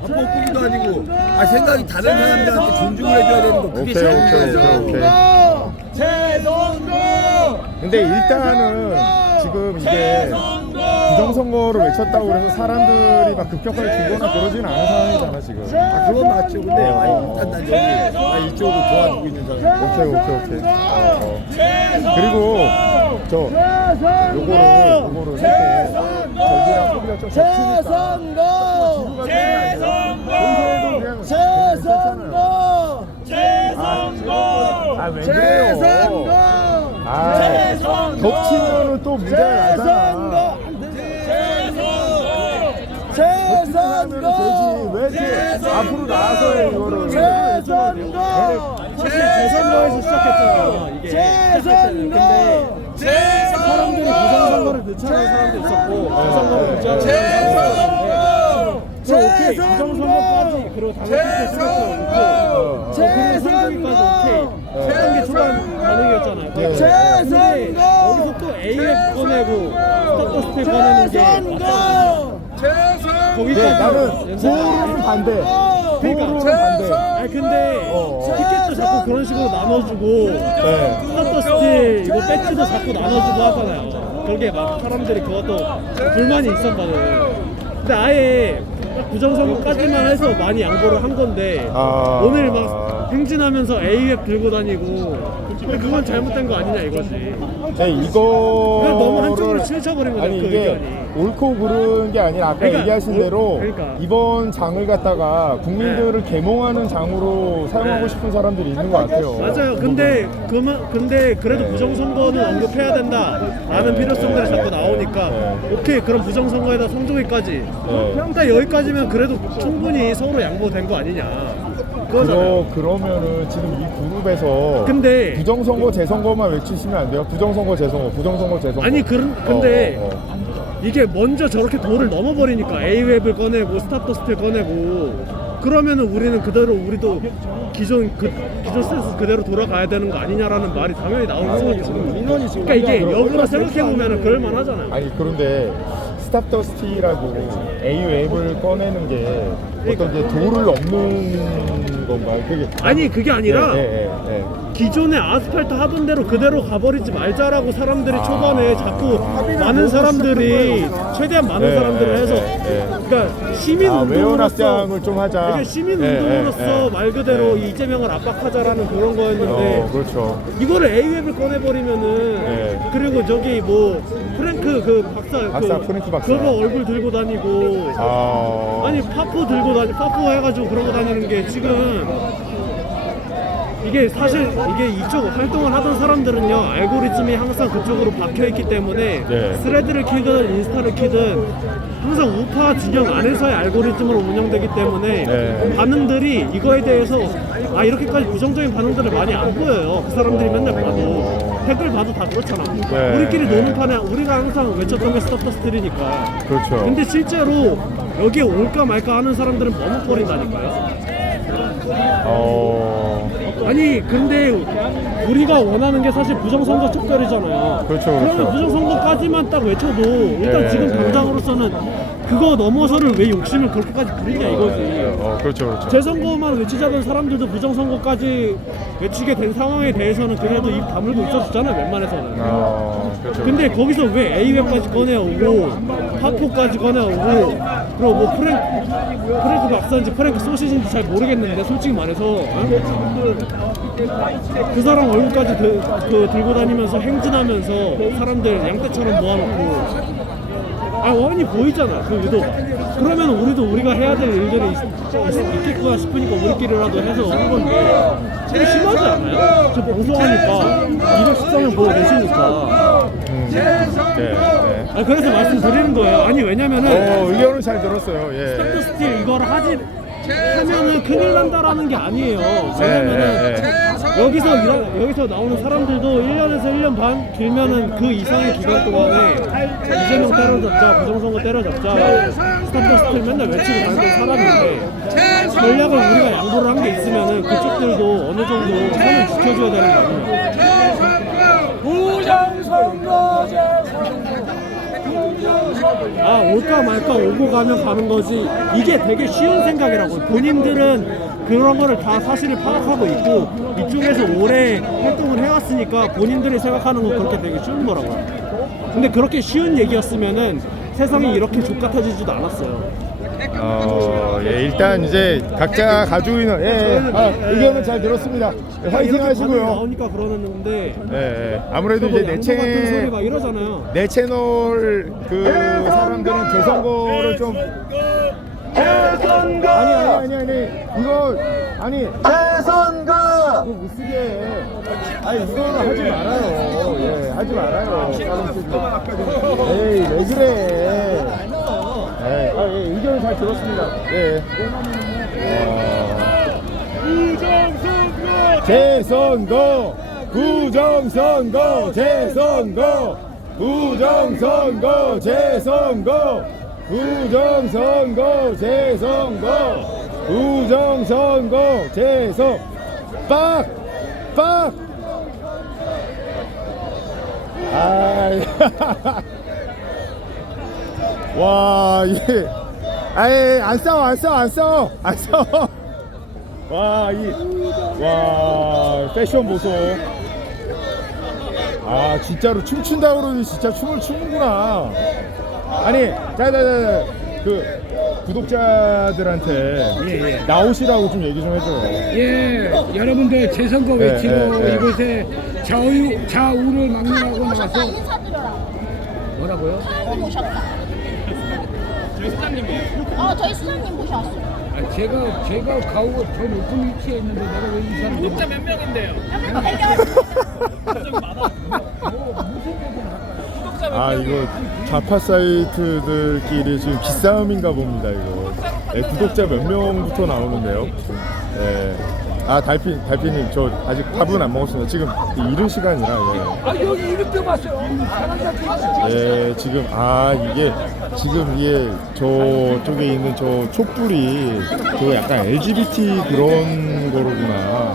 뽀뽀기도 아니고 생각이 다른 사람들한테 존중을 해줘야 되는 거 그게 오케이. 근데 일단은 지금 이게 부정선거를 외쳤다고 해서 사람들이 막 급격하게 죽거나 그러지는 않은 상황이잖아 지금. 그건 맞죠. 근데 일단 난 여기 이쪽으로 도와주고 있는 사람. 오케이. 그리고 요거를 할 때 저기랑 소리가 좀 왜 그래요? 겹치면은 또 문제가 나잖아. 겹치면 되지. 왜 이렇게 앞으로 나와서 해 이거를? 사실 재선거에서 시작했잖아. 이게 근데 사람들이 부정선거를 늦춰하는 사람도 있었고 재선거를 늦춰하는 사람도 있었는데 오케이 부정선거까지 그리고 당연히 수록도 그리고 선거기까지 오케이 하는 게 초반 반응이었잖아. 근데 여기서 또 AF 꺼내고 스타터 스텝 꺼내는 게 맞다고. 거기까지 나는 구호로는 반대. 근데 티켓도 자꾸 그런 식으로 나눠주고 스타터 스틸 이거 배지도 자꾸 나눠주고 하잖아요. 그게 막 사람들이 그것도 불만이 있었거든. 근데 아예 딱 부정선거까지만 해서 많이 양보를 한 건데 오늘 막 행진하면서 A웹 들고 다니고 근데 그건 잘못된 거 아니냐 이거지. 네, 이거 그냥 너무 한쪽으로 치우쳐버린 거죠. 아니 그 이게 의견이. 옳고 그른 게 아니라 아까 그러니까, 얘기하신 대로 그러니까. 이번 장을 갖다가 국민들을 계몽하는 장으로 사용하고 네. 싶은 사람들이 있는 것 같아요. 맞아요. 근데 그래도 부정선거는 언급해야 된다라는 필요성들이 자꾸 나오니까 오케이 그럼 부정선거에다 성조기까지 딱 여기까지면 그래도 충분히 서로 양보된 거 아니냐. 그거잖아요. 그러면은 지금 이 그룹에서 근데 부정선거 재선거만 외치시면 안 돼요? 부정선거 재선거 부정선거 재선거 아니 근데 이게 먼저 저렇게 도를 넘어버리니까 A웹을 꺼내고 스타터스트를 꺼내고 그러면은 우리는 그대로 우리도 기존 스탠스 그대로 돌아가야 되는 거 아니냐라는 말이 당연히 나오는 거죠. 그러니까 이게 역으로 생각해 보면은 그럴만 하잖아요. 아니 그런데 스탑더스티라고 A웹을 꺼내는 게 어떤 게 도를 넘는 건가요? 그게 아니라 예. 기존의 아스팔트 하던 대로 그대로 가버리지 말자라고 사람들이 초반에 자꾸 많은 사람들이 최대한 많은 사람들을 해서 그러니까 시민 운동으로서 외연확장을 좀 하자. 이게 시민 운동으로서 말 그대로 이재명을 압박하자라는 그런 거였는데 그렇죠. 이거를 A웹을 꺼내버리면은 그리고 저기 뭐 프랭크 그 박사 프랭크 박사. 그거 얼굴 들고 다니고 아니 파포 들고 파포 해가지고 그러고 다니는 게 지금 이게 사실 이게 이쪽 활동을 하던 사람들은요 알고리즘이 항상 그쪽으로 박혀있기 때문에 스레드를 키든 인스타를 키든 항상 우파 진영 안에서의 알고리즘으로 운영되기 때문에 반응들이 이거에 대해서 이렇게까지 부정적인 반응들을 많이 안 보여요. 그 사람들이 맨날 봐도 댓글 봐도 다 그렇잖아. 우리끼리 노는 판에 우리가 항상 외쳤던 게 스톱더스트리니까. 그렇죠. 근데 실제로 여기에 올까 말까 하는 사람들은 머뭇거린다니까요. 아니 근데 우리가 원하는 게 사실 부정선거 촉결이잖아요. 그렇죠. 그러면 부정선거까지만 딱 외쳐도 일단 지금 당장으로서는 그거 넘어서를 왜 욕심을 그렇게까지 부리냐 이거지. 그렇죠. 재선거만 외치자던 사람들도 부정선거까지 외치게 된 상황에 대해서는 그래도 입 다물고 있었잖아요 웬만해서는. 그렇죠. 근데 거기서 왜 A웹까지 꺼내오고 파포까지 꺼내오고 그리고 뭐 프랭크 박사인지 프랭크 소시지인지 잘 모르겠는데 솔직히 말해서 그 사람 얼굴까지 들고 다니면서 행진하면서 사람들 양떼처럼 모아놓고 원이 보이잖아 그 의도. 그러면 우리가 해야 될 일들이 있겠구나 싶으니까 우리끼리라도 해서 한 건데 되게 심하지 않아요? 저 방송하니까 213명 보고 계시니까 그래서 말씀드리는 거예요. 아니 왜냐면은 의견을 잘 들었어요. 스타트 스틸 이걸 하면은 큰일 난다라는 게 아니에요. 왜냐면은 여기서 나오는 사람들도 1년에서 1년 반 길면은 그 이상의 기간 동안에 이재명 때려잡자 부정선거 때려잡자 스타트 스틸 맨날 외치고 다니던 사람인데 전략을 우리가 양보를 한 게 있으면은 그쪽들도 어느 정도 선을 지켜줘야 되는 거 아니에요. 부정선거 올까 말까 오고 가면 가는 거지. 이게 되게 쉬운 생각이라고. 본인들은 그런 거를 다 사실을 파악하고 있고 이쪽에서 오래 활동을 해왔으니까 본인들이 생각하는 건 그렇게 되게 쉬운 거라고요. 근데 그렇게 쉬운 얘기였으면은 세상이 이렇게 족같아지지도 않았어요. 일단 이제 각자 가지고 있는 의견은 잘 들었습니다. 화이팅 하시고요. 나오니까 그러는 건데 아무래도 이제 내 같은 소리 막 이러잖아요. 내 채널 그 사람들은 재선거를 좀 아니 이거 재선거 이거 못 쓰게 해. 이거는 하지 말아요. 하지 말아요. 에이 왜 그래. 의견을 잘 들었습니다. 재선거 부정선거 재선거 부정선거 재선거 부정선거 재선거 부정선거 재선 빡 와, 이게 안 싸워. 와, 패션 보소. 진짜로 춤춘다 그러니 진짜 춤을 추는구나. 아니, 자, 구독자들한테 나오시라고 좀 얘기 좀 해줘요. 예, 여러분들 제 선거 외치고 이곳에 좌우를 막론하고 나가서 인사드려라. 뭐라고요? 사장님 모셨다. 저희 사장님이에요. 저희 수장님 모셨어. 제가 가고 저 높은 위치에 있는데 내가 왜 인사를 구독자 몇 명인데요? 아 이거 좌파 사이트들끼리 지금 기싸움인가 봅니다 이거. 구독자 몇 명부터 나오는데요. 아 달피님 저 아직 밥은 안 먹었습니다. 지금 이른 시간이라. 아 여기 이름표 봤어요. 지금 이게 저쪽에 있는 저 촛불이 저 약간 LGBT 그런 거로구나.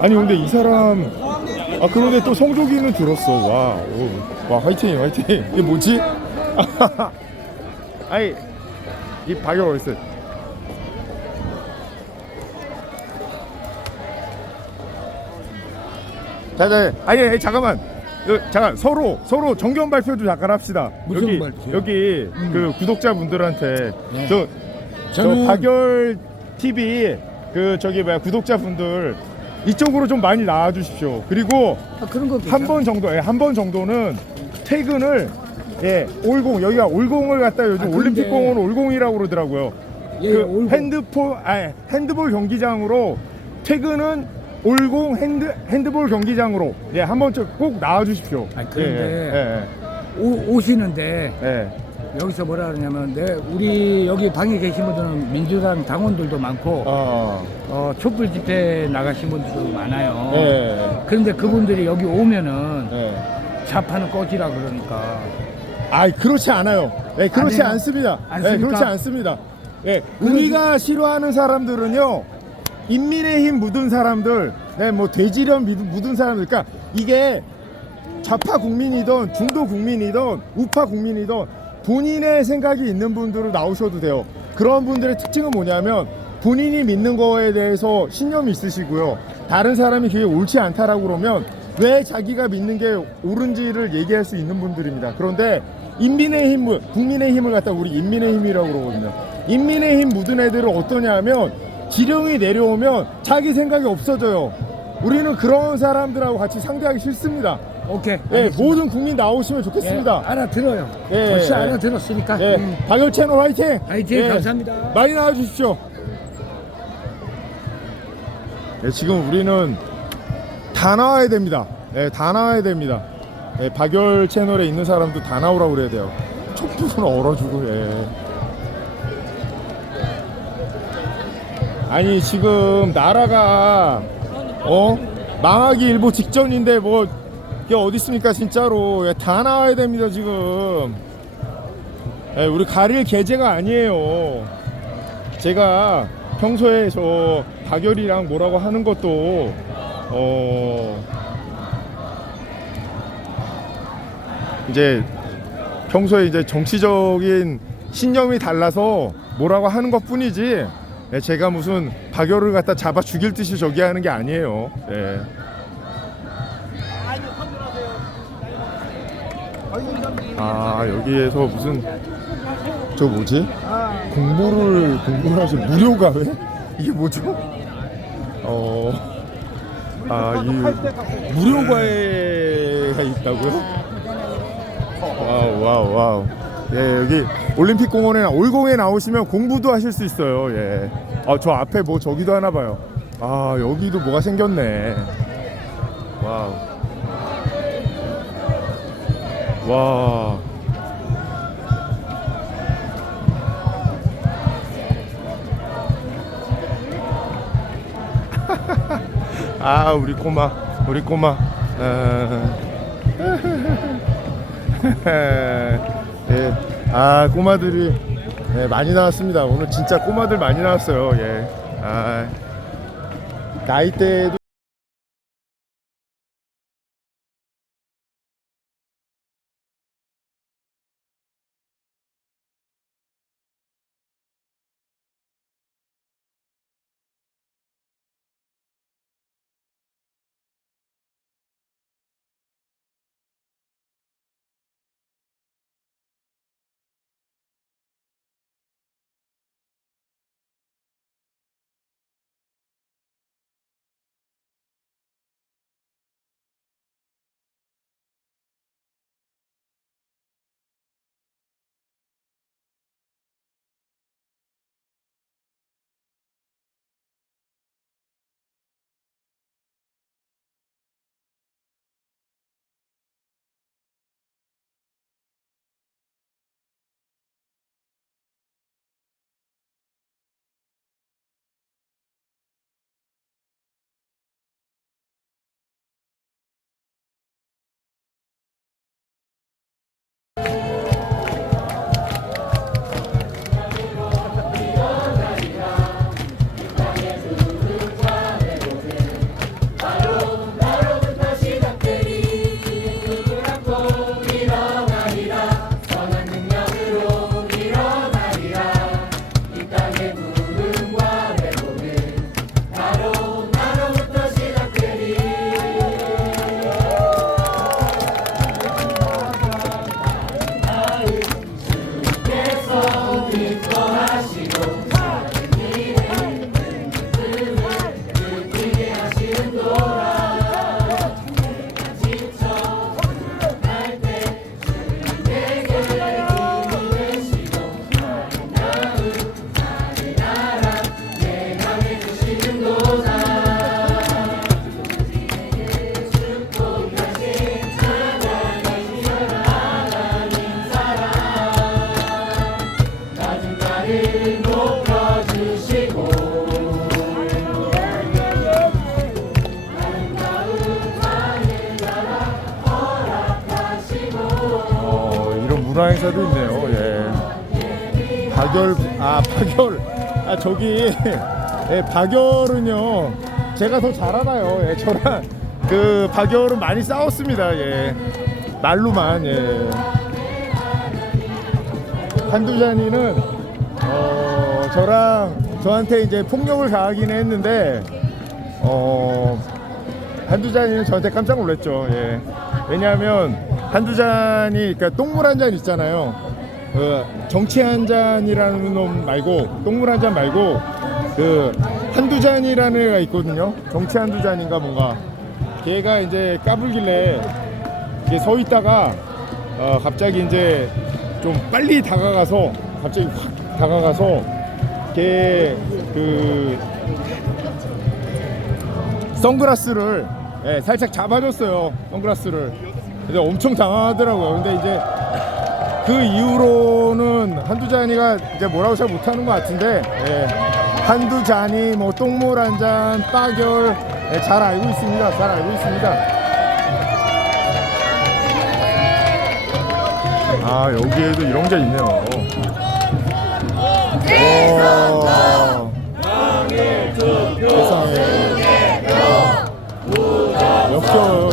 아니 근데 이 사람 그런데 또 성조기는 들었어. 와 화이팅. 이게 뭐지? 아니 이 박열 어딨어? 자, 아니 잠깐만. 잠깐 서로 정견 발표 좀 잠깐 합시다. 무슨 발표요? 여기 그 구독자분들한테 저 저는- 박열 TV 구독자분들 이쪽으로 좀 많이 나와 주십시오. 그리고 그런 거 한 번 정도는 퇴근을 올공 여기가 올공을 갖다 요즘 근데- 올림픽공원 올공이라고 그러더라고요. 올공. 핸드볼 경기장으로 퇴근은 올공 핸드볼 경기장으로 한 번 꼭 나와 주십시오. 그런데 오시는데 여기서 뭐라 그러냐면 우리 여기 방에 계신 분들은 민주당 당원들도 많고 촛불 집회 나가신 분들도 많아요. 그런데 그분들이 여기 오면은 좌파는 꺼지라 그러니까. 그렇지 않아요. 그렇지 아니에요? 않습니다. 않습니까? 그렇지 않습니다. 우리가 싫어하는 사람들은요, 인민의힘 묻은 사람들, 뭐 돼지련 묻은 사람들, 그러니까 이게 좌파 국민이든 중도 국민이든 우파 국민이든 본인의 생각이 있는 분들로 나오셔도 돼요. 그런 분들의 특징은 뭐냐면 본인이 믿는 거에 대해서 신념이 있으시고요. 다른 사람이 그게 옳지 않다라고 그러면 왜 자기가 믿는 게 옳은지를 얘기할 수 있는 분들입니다. 그런데 인민의힘, 국민의힘을 갖다 우리 인민의힘이라고 그러거든요. 인민의힘 묻은 애들은 어떠냐 하면 지령이 내려오면 자기 생각이 없어져요. 우리는 그런 사람들하고 같이 상대하기 싫습니다. 오케이. 모든 국민 나오시면 좋겠습니다. 알아들어요. 예, 벌써 예. 알아들었으니까. 박열 채널 화이팅! 화이팅, 감사합니다. 많이 나와주십시오. 지금 우리는 다 나와야 됩니다. 다 나와야 됩니다. 박열 채널에 있는 사람도 다 나오라고 그래야 돼요. 촛불은 얼어주고. 아니 지금 나라가 망하기 일보 직전인데 뭐 이게 어디 있습니까 진짜로. 다 나와야 됩니다 지금. 우리 가릴 계제가 아니에요. 제가 평소에 저 박열이랑 뭐라고 하는 것도 이제 평소에 이제 정치적인 신념이 달라서 뭐라고 하는 것 뿐이지 제가 무슨 박열을 갖다 잡아 죽일 듯이 저기 하는 게 아니에요. 여기에서 무슨 저 뭐지? 공부를 하시 무료가 왜? 이게 뭐죠? 이 무료 과외가 있다고요? 와우. 여기 올림픽 공원에 올공에 나오시면 공부도 하실 수 있어요. 저 앞에 뭐 저기도 하나 봐요. 여기도 뭐가 생겼네. 와우. 와. 우리 꼬마. 꼬마들이 많이 나왔습니다. 오늘 진짜 꼬마들 많이 나왔어요. 나이대도 행사도 있네요. 예. 박열, 저기, 예, 박열은요, 제가 더 잘 알아요. 예, 저랑 그 박열은 많이 싸웠습니다. 예. 말로만, 예. 한두잔이는, 저한테 이제 폭력을 가하긴 했는데, 한두잔이는 저한테 깜짝 놀랐죠. 예. 왜냐하면, 한두잔이, 그러니까 똥물 한 잔 있잖아요. 정치 한 잔이라는 놈 말고 똥물 한 잔 말고 그 한두잔이라는 애가 있거든요. 정치 한두잔인가 뭔가. 걔가 이제 까불길래 이게 서 있다가 갑자기 이제 좀 빨리 다가가서 갑자기 확 다가가서 걔 그 선글라스를 살짝 잡아줬어요. 선글라스를. 그래서 엄청 당황하더라고요. 근데 이제 그 이후로는 한두잔이가 이제 뭐라고 잘 못하는 것 같은데, 한두잔이 뭐 똥물 한 잔, 빠결, 잘 알고 있습니다. 잘 알고 있습니다. 아, 여기에도 이런 게 있네요. 세상에. 역겨워요.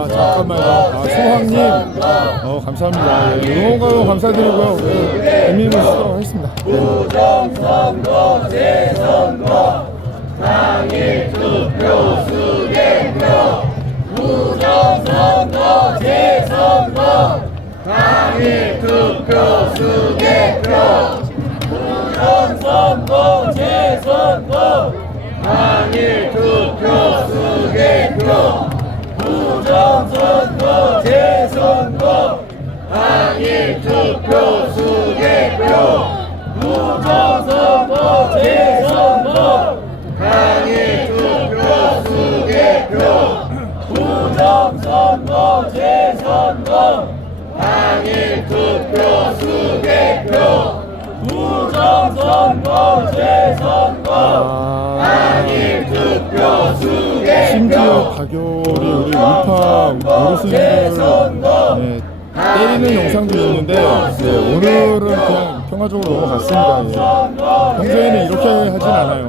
잠깐만요. 소황님, 감사합니다. 응원가로 감사드리고요. 고민을 쓰도록 하겠습니다. 부정선거 재선거 당일 투표 수개표 부정선거 재선거 당일 투표 수개표 부정선거 재선거 당일 투표 수개표 부정선거 재선거 당일 투표 수개표 부정선거 재선거 당일 투표 수개표 부정선거 재선거 당일 투표 수개표 부정선거 재선거 당일 투표 수개표 심지어 박열이 우리 우파 어르신들 때리는 영상도 있는데 오늘은 그냥 평화적으로 넘어갔습니다. 평소에는 이렇게 하진 않아요.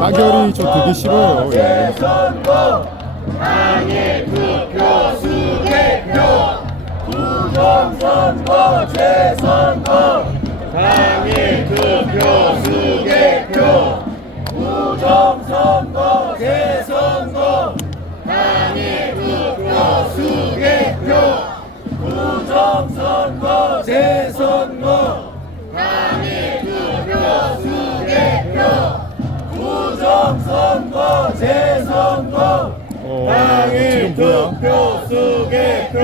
박열이 저 되게 싫어요. 당일 투표 수개표 부정선거 재선거 당일 투표 수개표 부정선거 재선거 당일 투표 수개표 부정선거 재선거 당일 투표 수개표 부정선거 재선거 당일 투표 수개표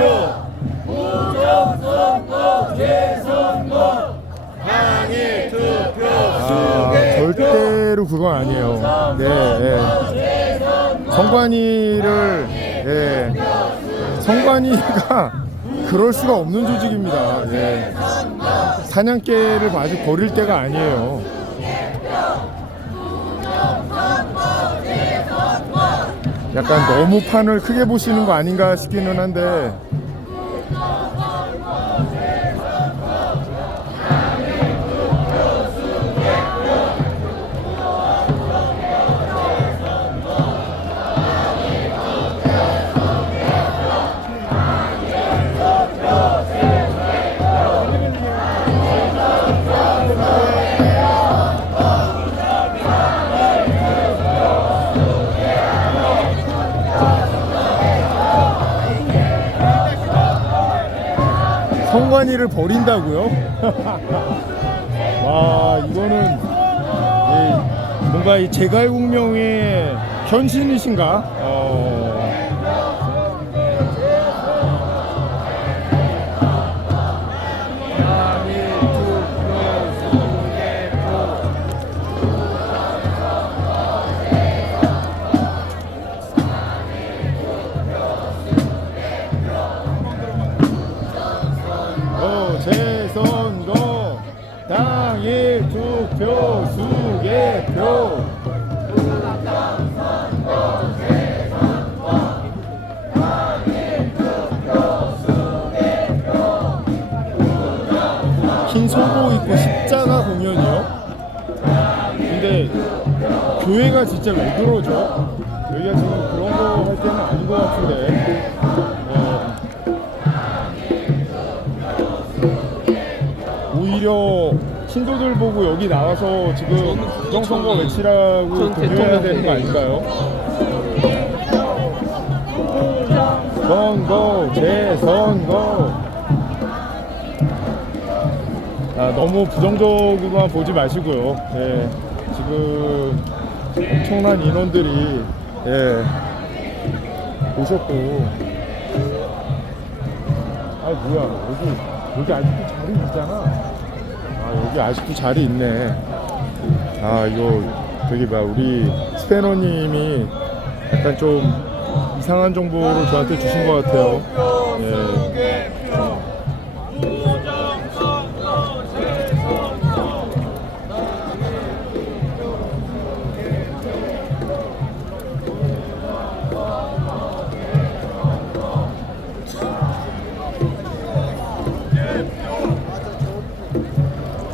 부정선거 재선거 당일 투표 수개표 절대로 그건 아니에요. 성관이를 성관이가 그럴 수가 없는 조직입니다. 사냥개를 아직 버릴 때가 아니에요. 약간 너무 판을 크게 보시는 거 아닌가 싶기는 한데 성관이를 버린다고요? 와, 이거는 뭔가 이 제갈공명의 현신이신가? 수개표 수개표. 흰 소복 입고 십자가 공연이요? 근데 교회가 진짜 왜 그러죠? 여기가 지금 그런 거 할 때는 아닌 것 같은데. 오히려 신도들 보고 여기 나와서 지금 부정선거 외치라고 독려해야 되는 거 아닌가요? 선거 재선거. 너무 부정적으로만 보지 마시고요. 예, 지금 엄청난 인원들이 오셨고. 뭐야, 여기 아직도 자리 있잖아. 여기 아직도 자리 있네. 이거 저기 우리 스패너님이 약간 좀 이상한 정보를 저한테 주신 것 같아요. 예.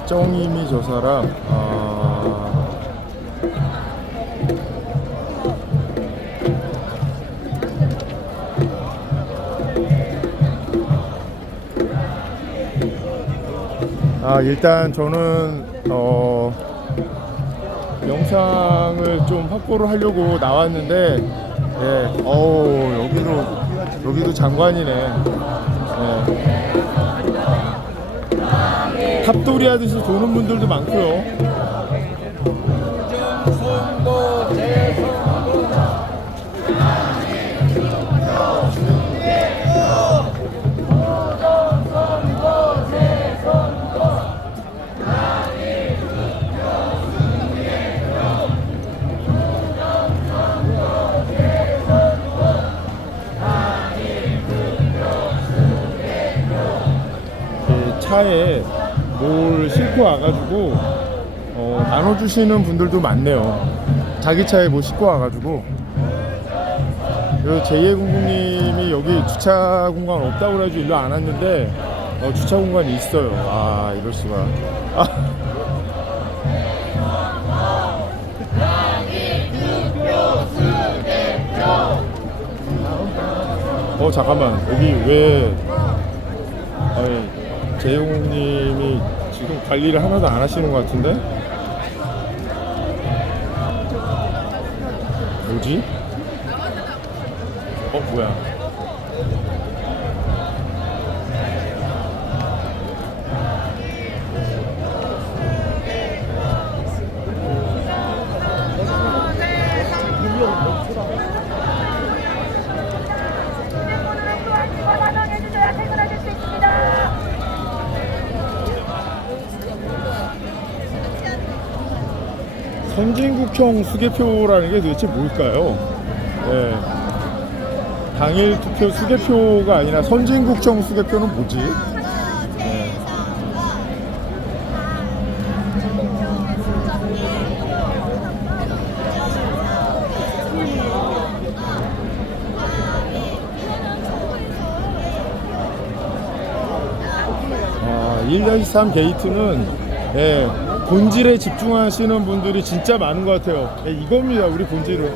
정임이 저 사람. 일단 저는 영상을 좀 확보를 하려고 나왔는데, 여기도 장관이네. 탑돌이 하듯이 도는 분들도 많고요. 차에 뭘 싣고 와가지고 나눠주시는 분들도 많네요. 자기 차에 뭐 싣고 와가지고. 그리고 제2공국님이 여기 주차 공간 없다고 그래가지고 일로 안 왔는데 주차 공간이 있어요. 이럴 수가. 잠깐만, 여기 왜 제2공국님이 지금 관리를 하나도 안 하시는 것 같은데? 뭐지? 뭐야? 선진국형 수개표라는 게 도대체 뭘까요? 당일 투표 수개표가 아니라 선진국형 수개표는 뭐지? 아, 1-3 게이트는 본질에 집중하시는 분들이 진짜 많은 것 같아요. 이겁니다, 우리 본질은.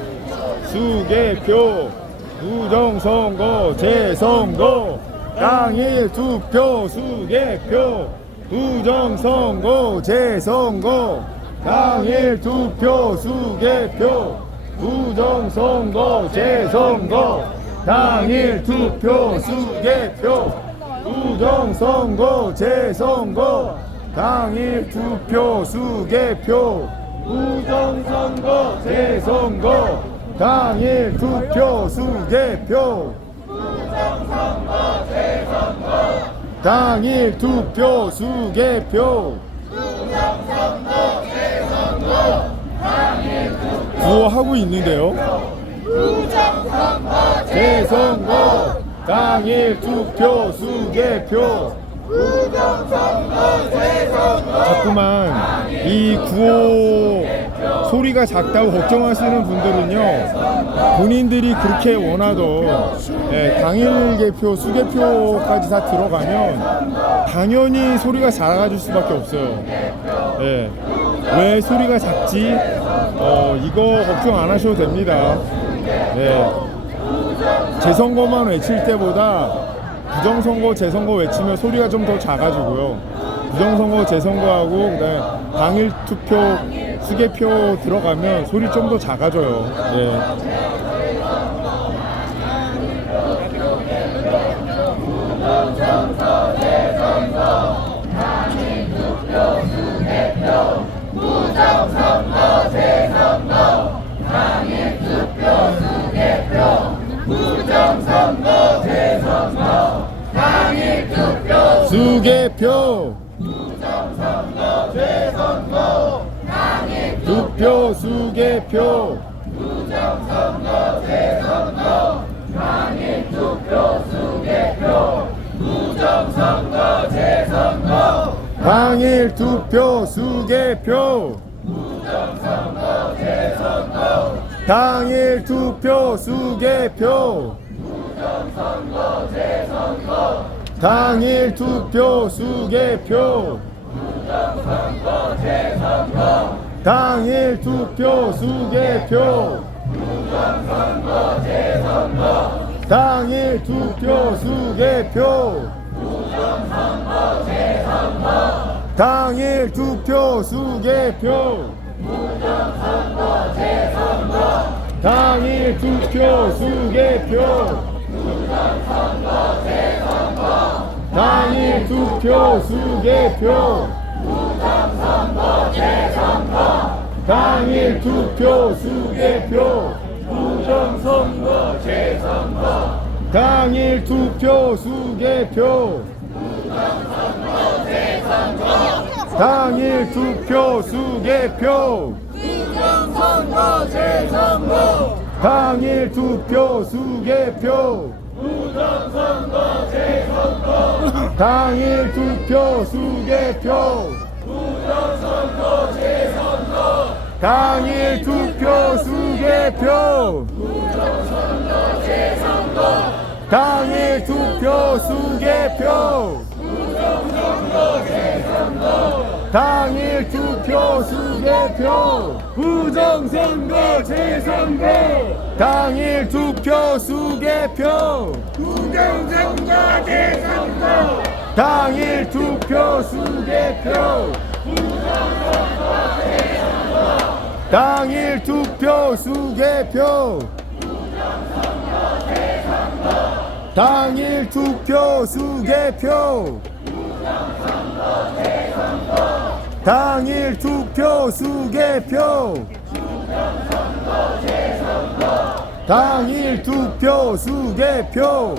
수개표, 부정선거, 재선거, 당일 투표, 수개표, 부정선거, 재선거, 당일 투표, 수개표, 부정선거, 재선거, 당일 투표, 수개표, 부정선거, 재선거, 당일 투표 수개표, 부정선거 재선거, 당일 투표 수개표, 부정선거 재선거, 당일 투표 수개표, 부정선거 재선거, 당일 투표. 구호하고 있는데요. 부정선거 재선거, 당일 투표 수개표, 자꾸만 이 구호 소리가 작다고 걱정하시는 분들은요, 본인들이 그렇게 원하던 당일 개표, 수개표까지 다 들어가면 당연히 소리가 작아질 수밖에 없어요. 왜 소리가 작지? 이거 걱정 안 하셔도 됩니다. 재선거만 외칠 때보다 부정선거, 재선거 외치면 소리가 좀 더 작아지고요. 부정선거, 재선거하고 그다음에 당일 투표, 수개표 들어가면 소리 좀 더 작아져요. 수개표, 투표, 수개표, 당일 투표, 수개표, 당일 투표, 수개표, 당일 투표, 수개표, 당일 투표, 수개표, 당일 투표, 수개표, 당일 투표, 수개표, 당일 투표, 수개표, 당일 투표, 수개표, 당일 투표, 수개표, 부정선거 재선거, 당일 투표, 수개표, 당일 투표, 수개표, 부정선거 재선거, 당일 투표, 수개표, 부정선거 재선거, 당일 투표, 수개표, 부정선거 재선거, 당일 투표, 수개표, 부정선거 재선거, 당일 투표, 수개표, 부정선거 재선거, 당일 투표, 수개표, 부정선거 재선거, 당일 투표, 수개표, 부정선거 재선거, 당일 투표, 수개표, 당일 투표, 수개표, 당일 투표, 수개표, 당일 투표, 수개표, 당일 투표, 수개표,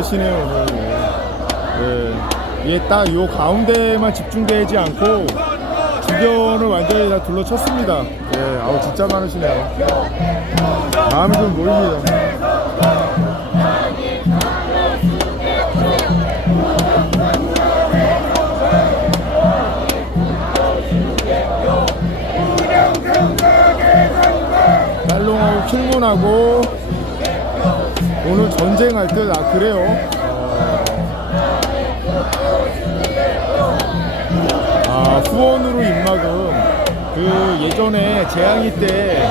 많으시네요 오늘. 예. 이게 딱 요 가운데만 집중되지 않고 주변을 완전히 다 둘러쳤습니다. 예, 아우 진짜 많으시네요. 마음이 좀 모입니다. 딸롱하고 킬문하고 오늘 전쟁할 듯. 아 그래요? 후원으로 입막음 그 예전에 재앙이 때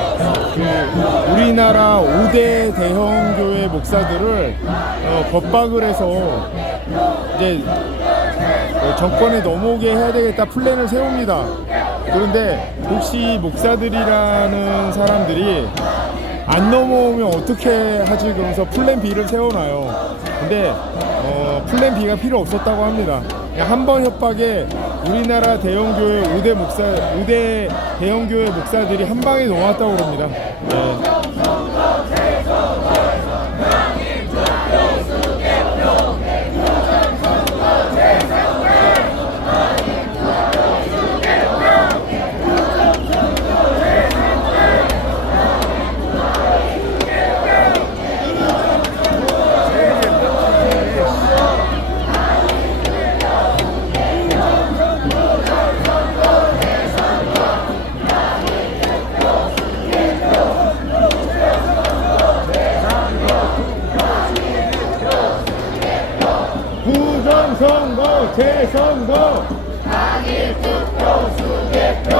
그 우리나라 5대 대형 교회 목사들을 겁박을 해서 이제 정권에 넘어오게 해야 되겠다 플랜을 세웁니다. 그런데 혹시 목사들이라는 사람들이 안 넘어오면 어떻게 하지 그러면서 플랜 B를 세워놔요. 근데 플랜 B가 필요 없었다고 합니다. 그냥 한 번 협박에 우리나라 대형교회 5대 대형교회 목사들이 한 방에 놓았다고 그럽니다. 네. 부정선거 재선거 단일투표 수개표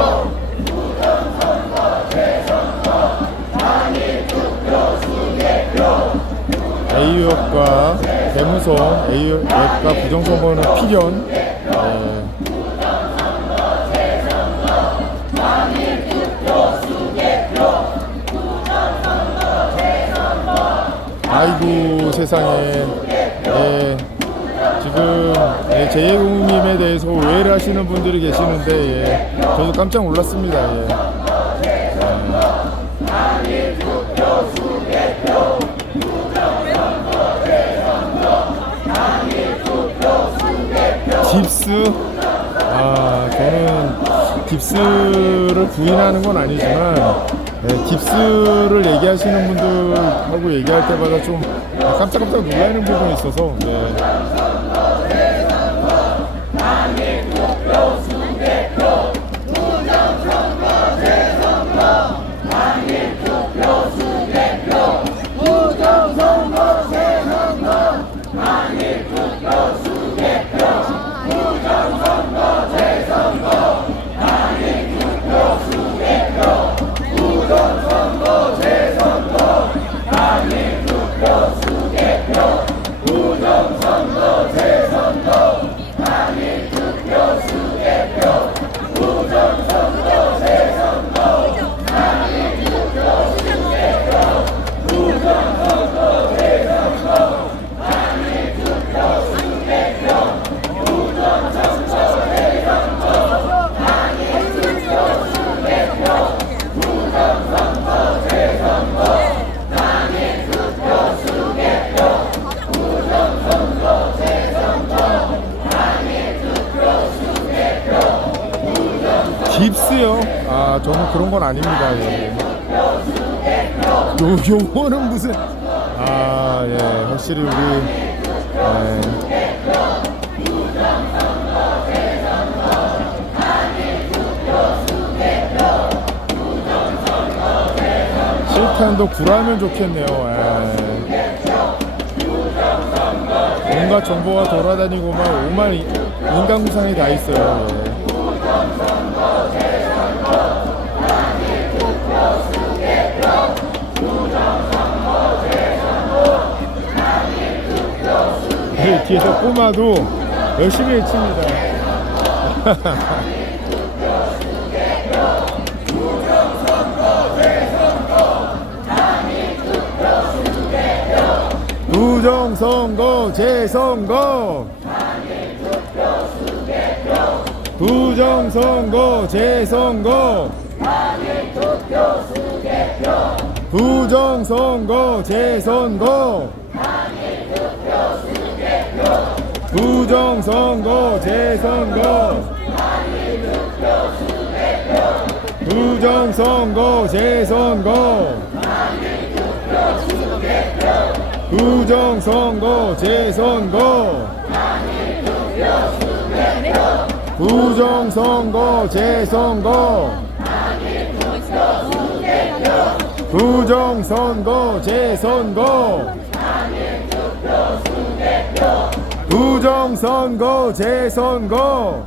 부정선거 재선거 단일투표 수개표 AU역과 대무성 AU역과 부정선거는 필연. 아이고 세상에. 지금 재예공님에 대해서 오해를 하시는 분들이 계시는데 저도 깜짝 놀랐습니다. 딥스? 저는 딥스를 부인하는 건 아니지만 딥스를 얘기하시는 분들하고 얘기할 때마다 좀 깜짝깜짝 놀라는 부분이 있어서. 깁스요? 저는 그런 건 아닙니다. 요거는 무슨 확실히 우리 실탄도 구라면 좋겠네요. 온갖 정보가 돌아다니고 막 오만 인간구상이 다 있어요. 뒤에서 꼬마도 열심히 외칩니다. 부정선거 재선거 부정선거 재선거 부정선거 재선거 부정선거 재선거 부정선거 재선거 부정선거 재선거 부정선거 재선거 부정선거 재선거 부정선거 재선거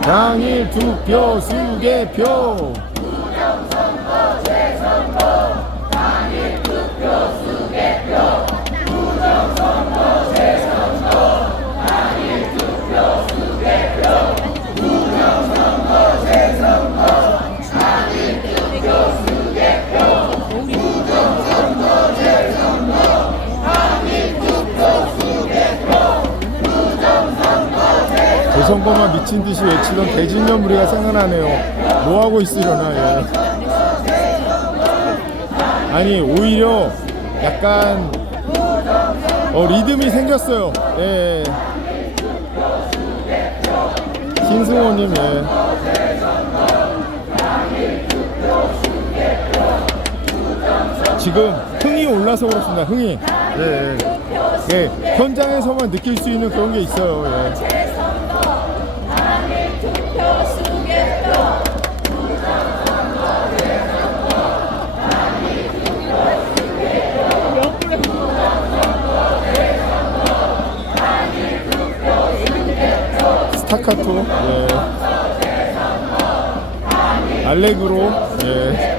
당일 투표 수개표 재선거만 미친듯이 외치던 대진년 무리가 생각나네요. 뭐하고 있으려나. 예. 아니 오히려 약간 리듬이 생겼어요. 예. 신승호님. 예. 지금 흥이 올라서 그렇습니다. 흥이. 예. 예. 현장에서만 느낄 수 있는 그런 게 있어요. 예. 스타카토, 예. 알레그로, 예.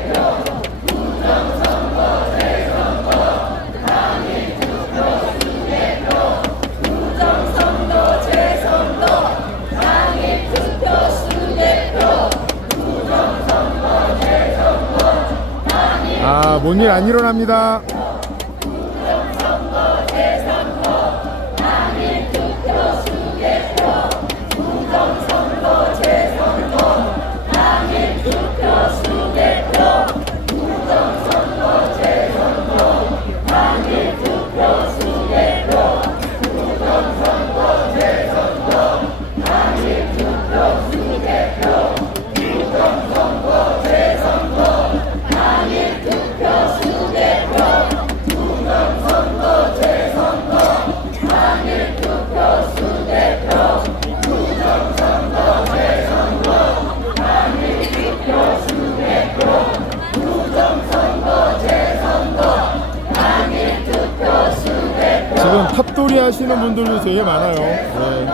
아, 뭔 일 안 일어납니다. 지금 탑돌이 하시는 분들도 되게 많아요. 네.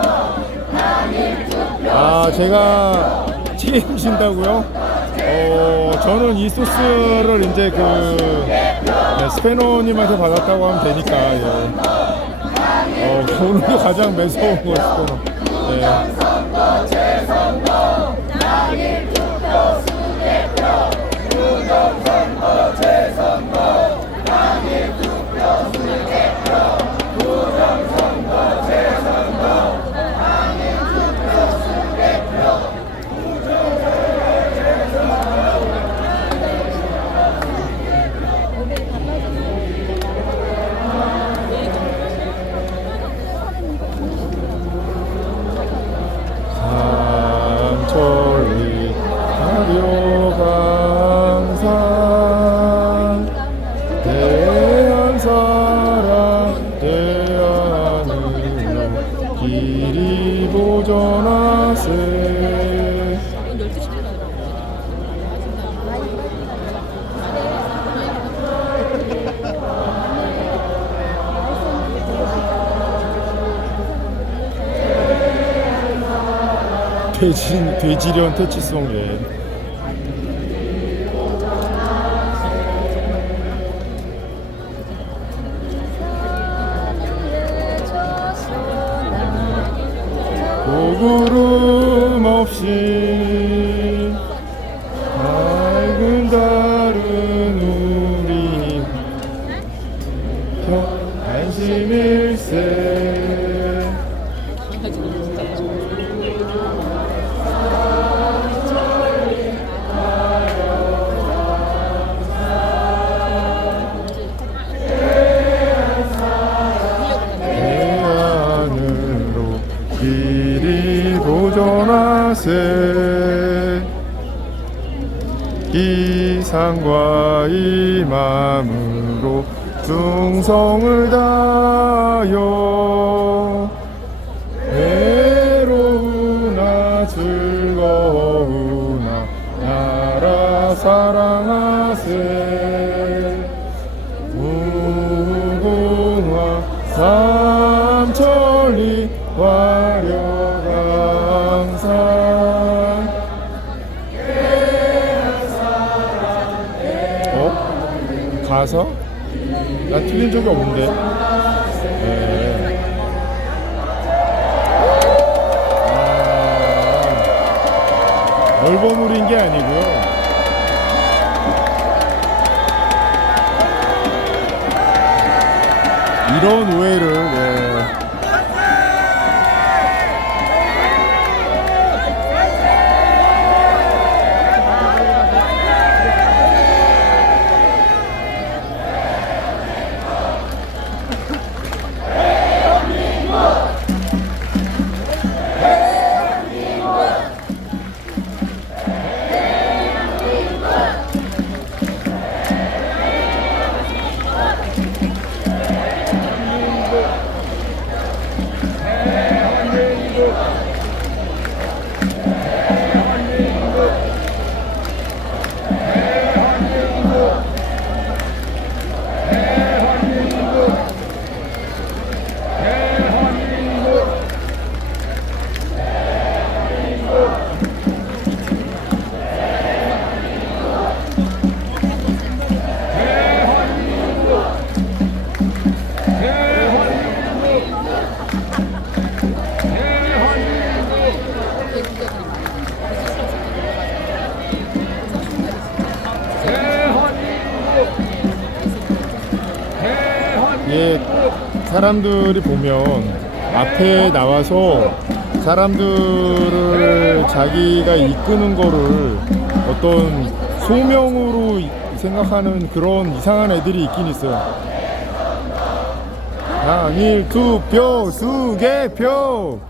아, 제가 책임진다고요? 저는 이 소스를 이제 스페너님한테 받았다고 하면 되니까. 예. 오늘도 가장 매서운 거 스페너. 예. 삼천리 가려강산 대한사랑 대한으로 길이 보전하세. 돼지련 퇴치송. 예. 고구름 없이 밝은 달은 우리 한시 일세 해안으로 길이 도전하세 이 상과 이 마음으로 충성을 다하여 외로우나 즐거우나 나라 사랑하세 무궁화 삼천리 화려강산 가사? 나 틀린 적이 없는데. 네. 얼버무린 게 아니고요. 이런 오해를. 네. 예, 사람들이 보면 앞에 나와서 사람들을 자기가 이끄는 거를 어떤 소명으로 생각하는 그런 이상한 애들이 있긴 있어요. 당일 투표 수개표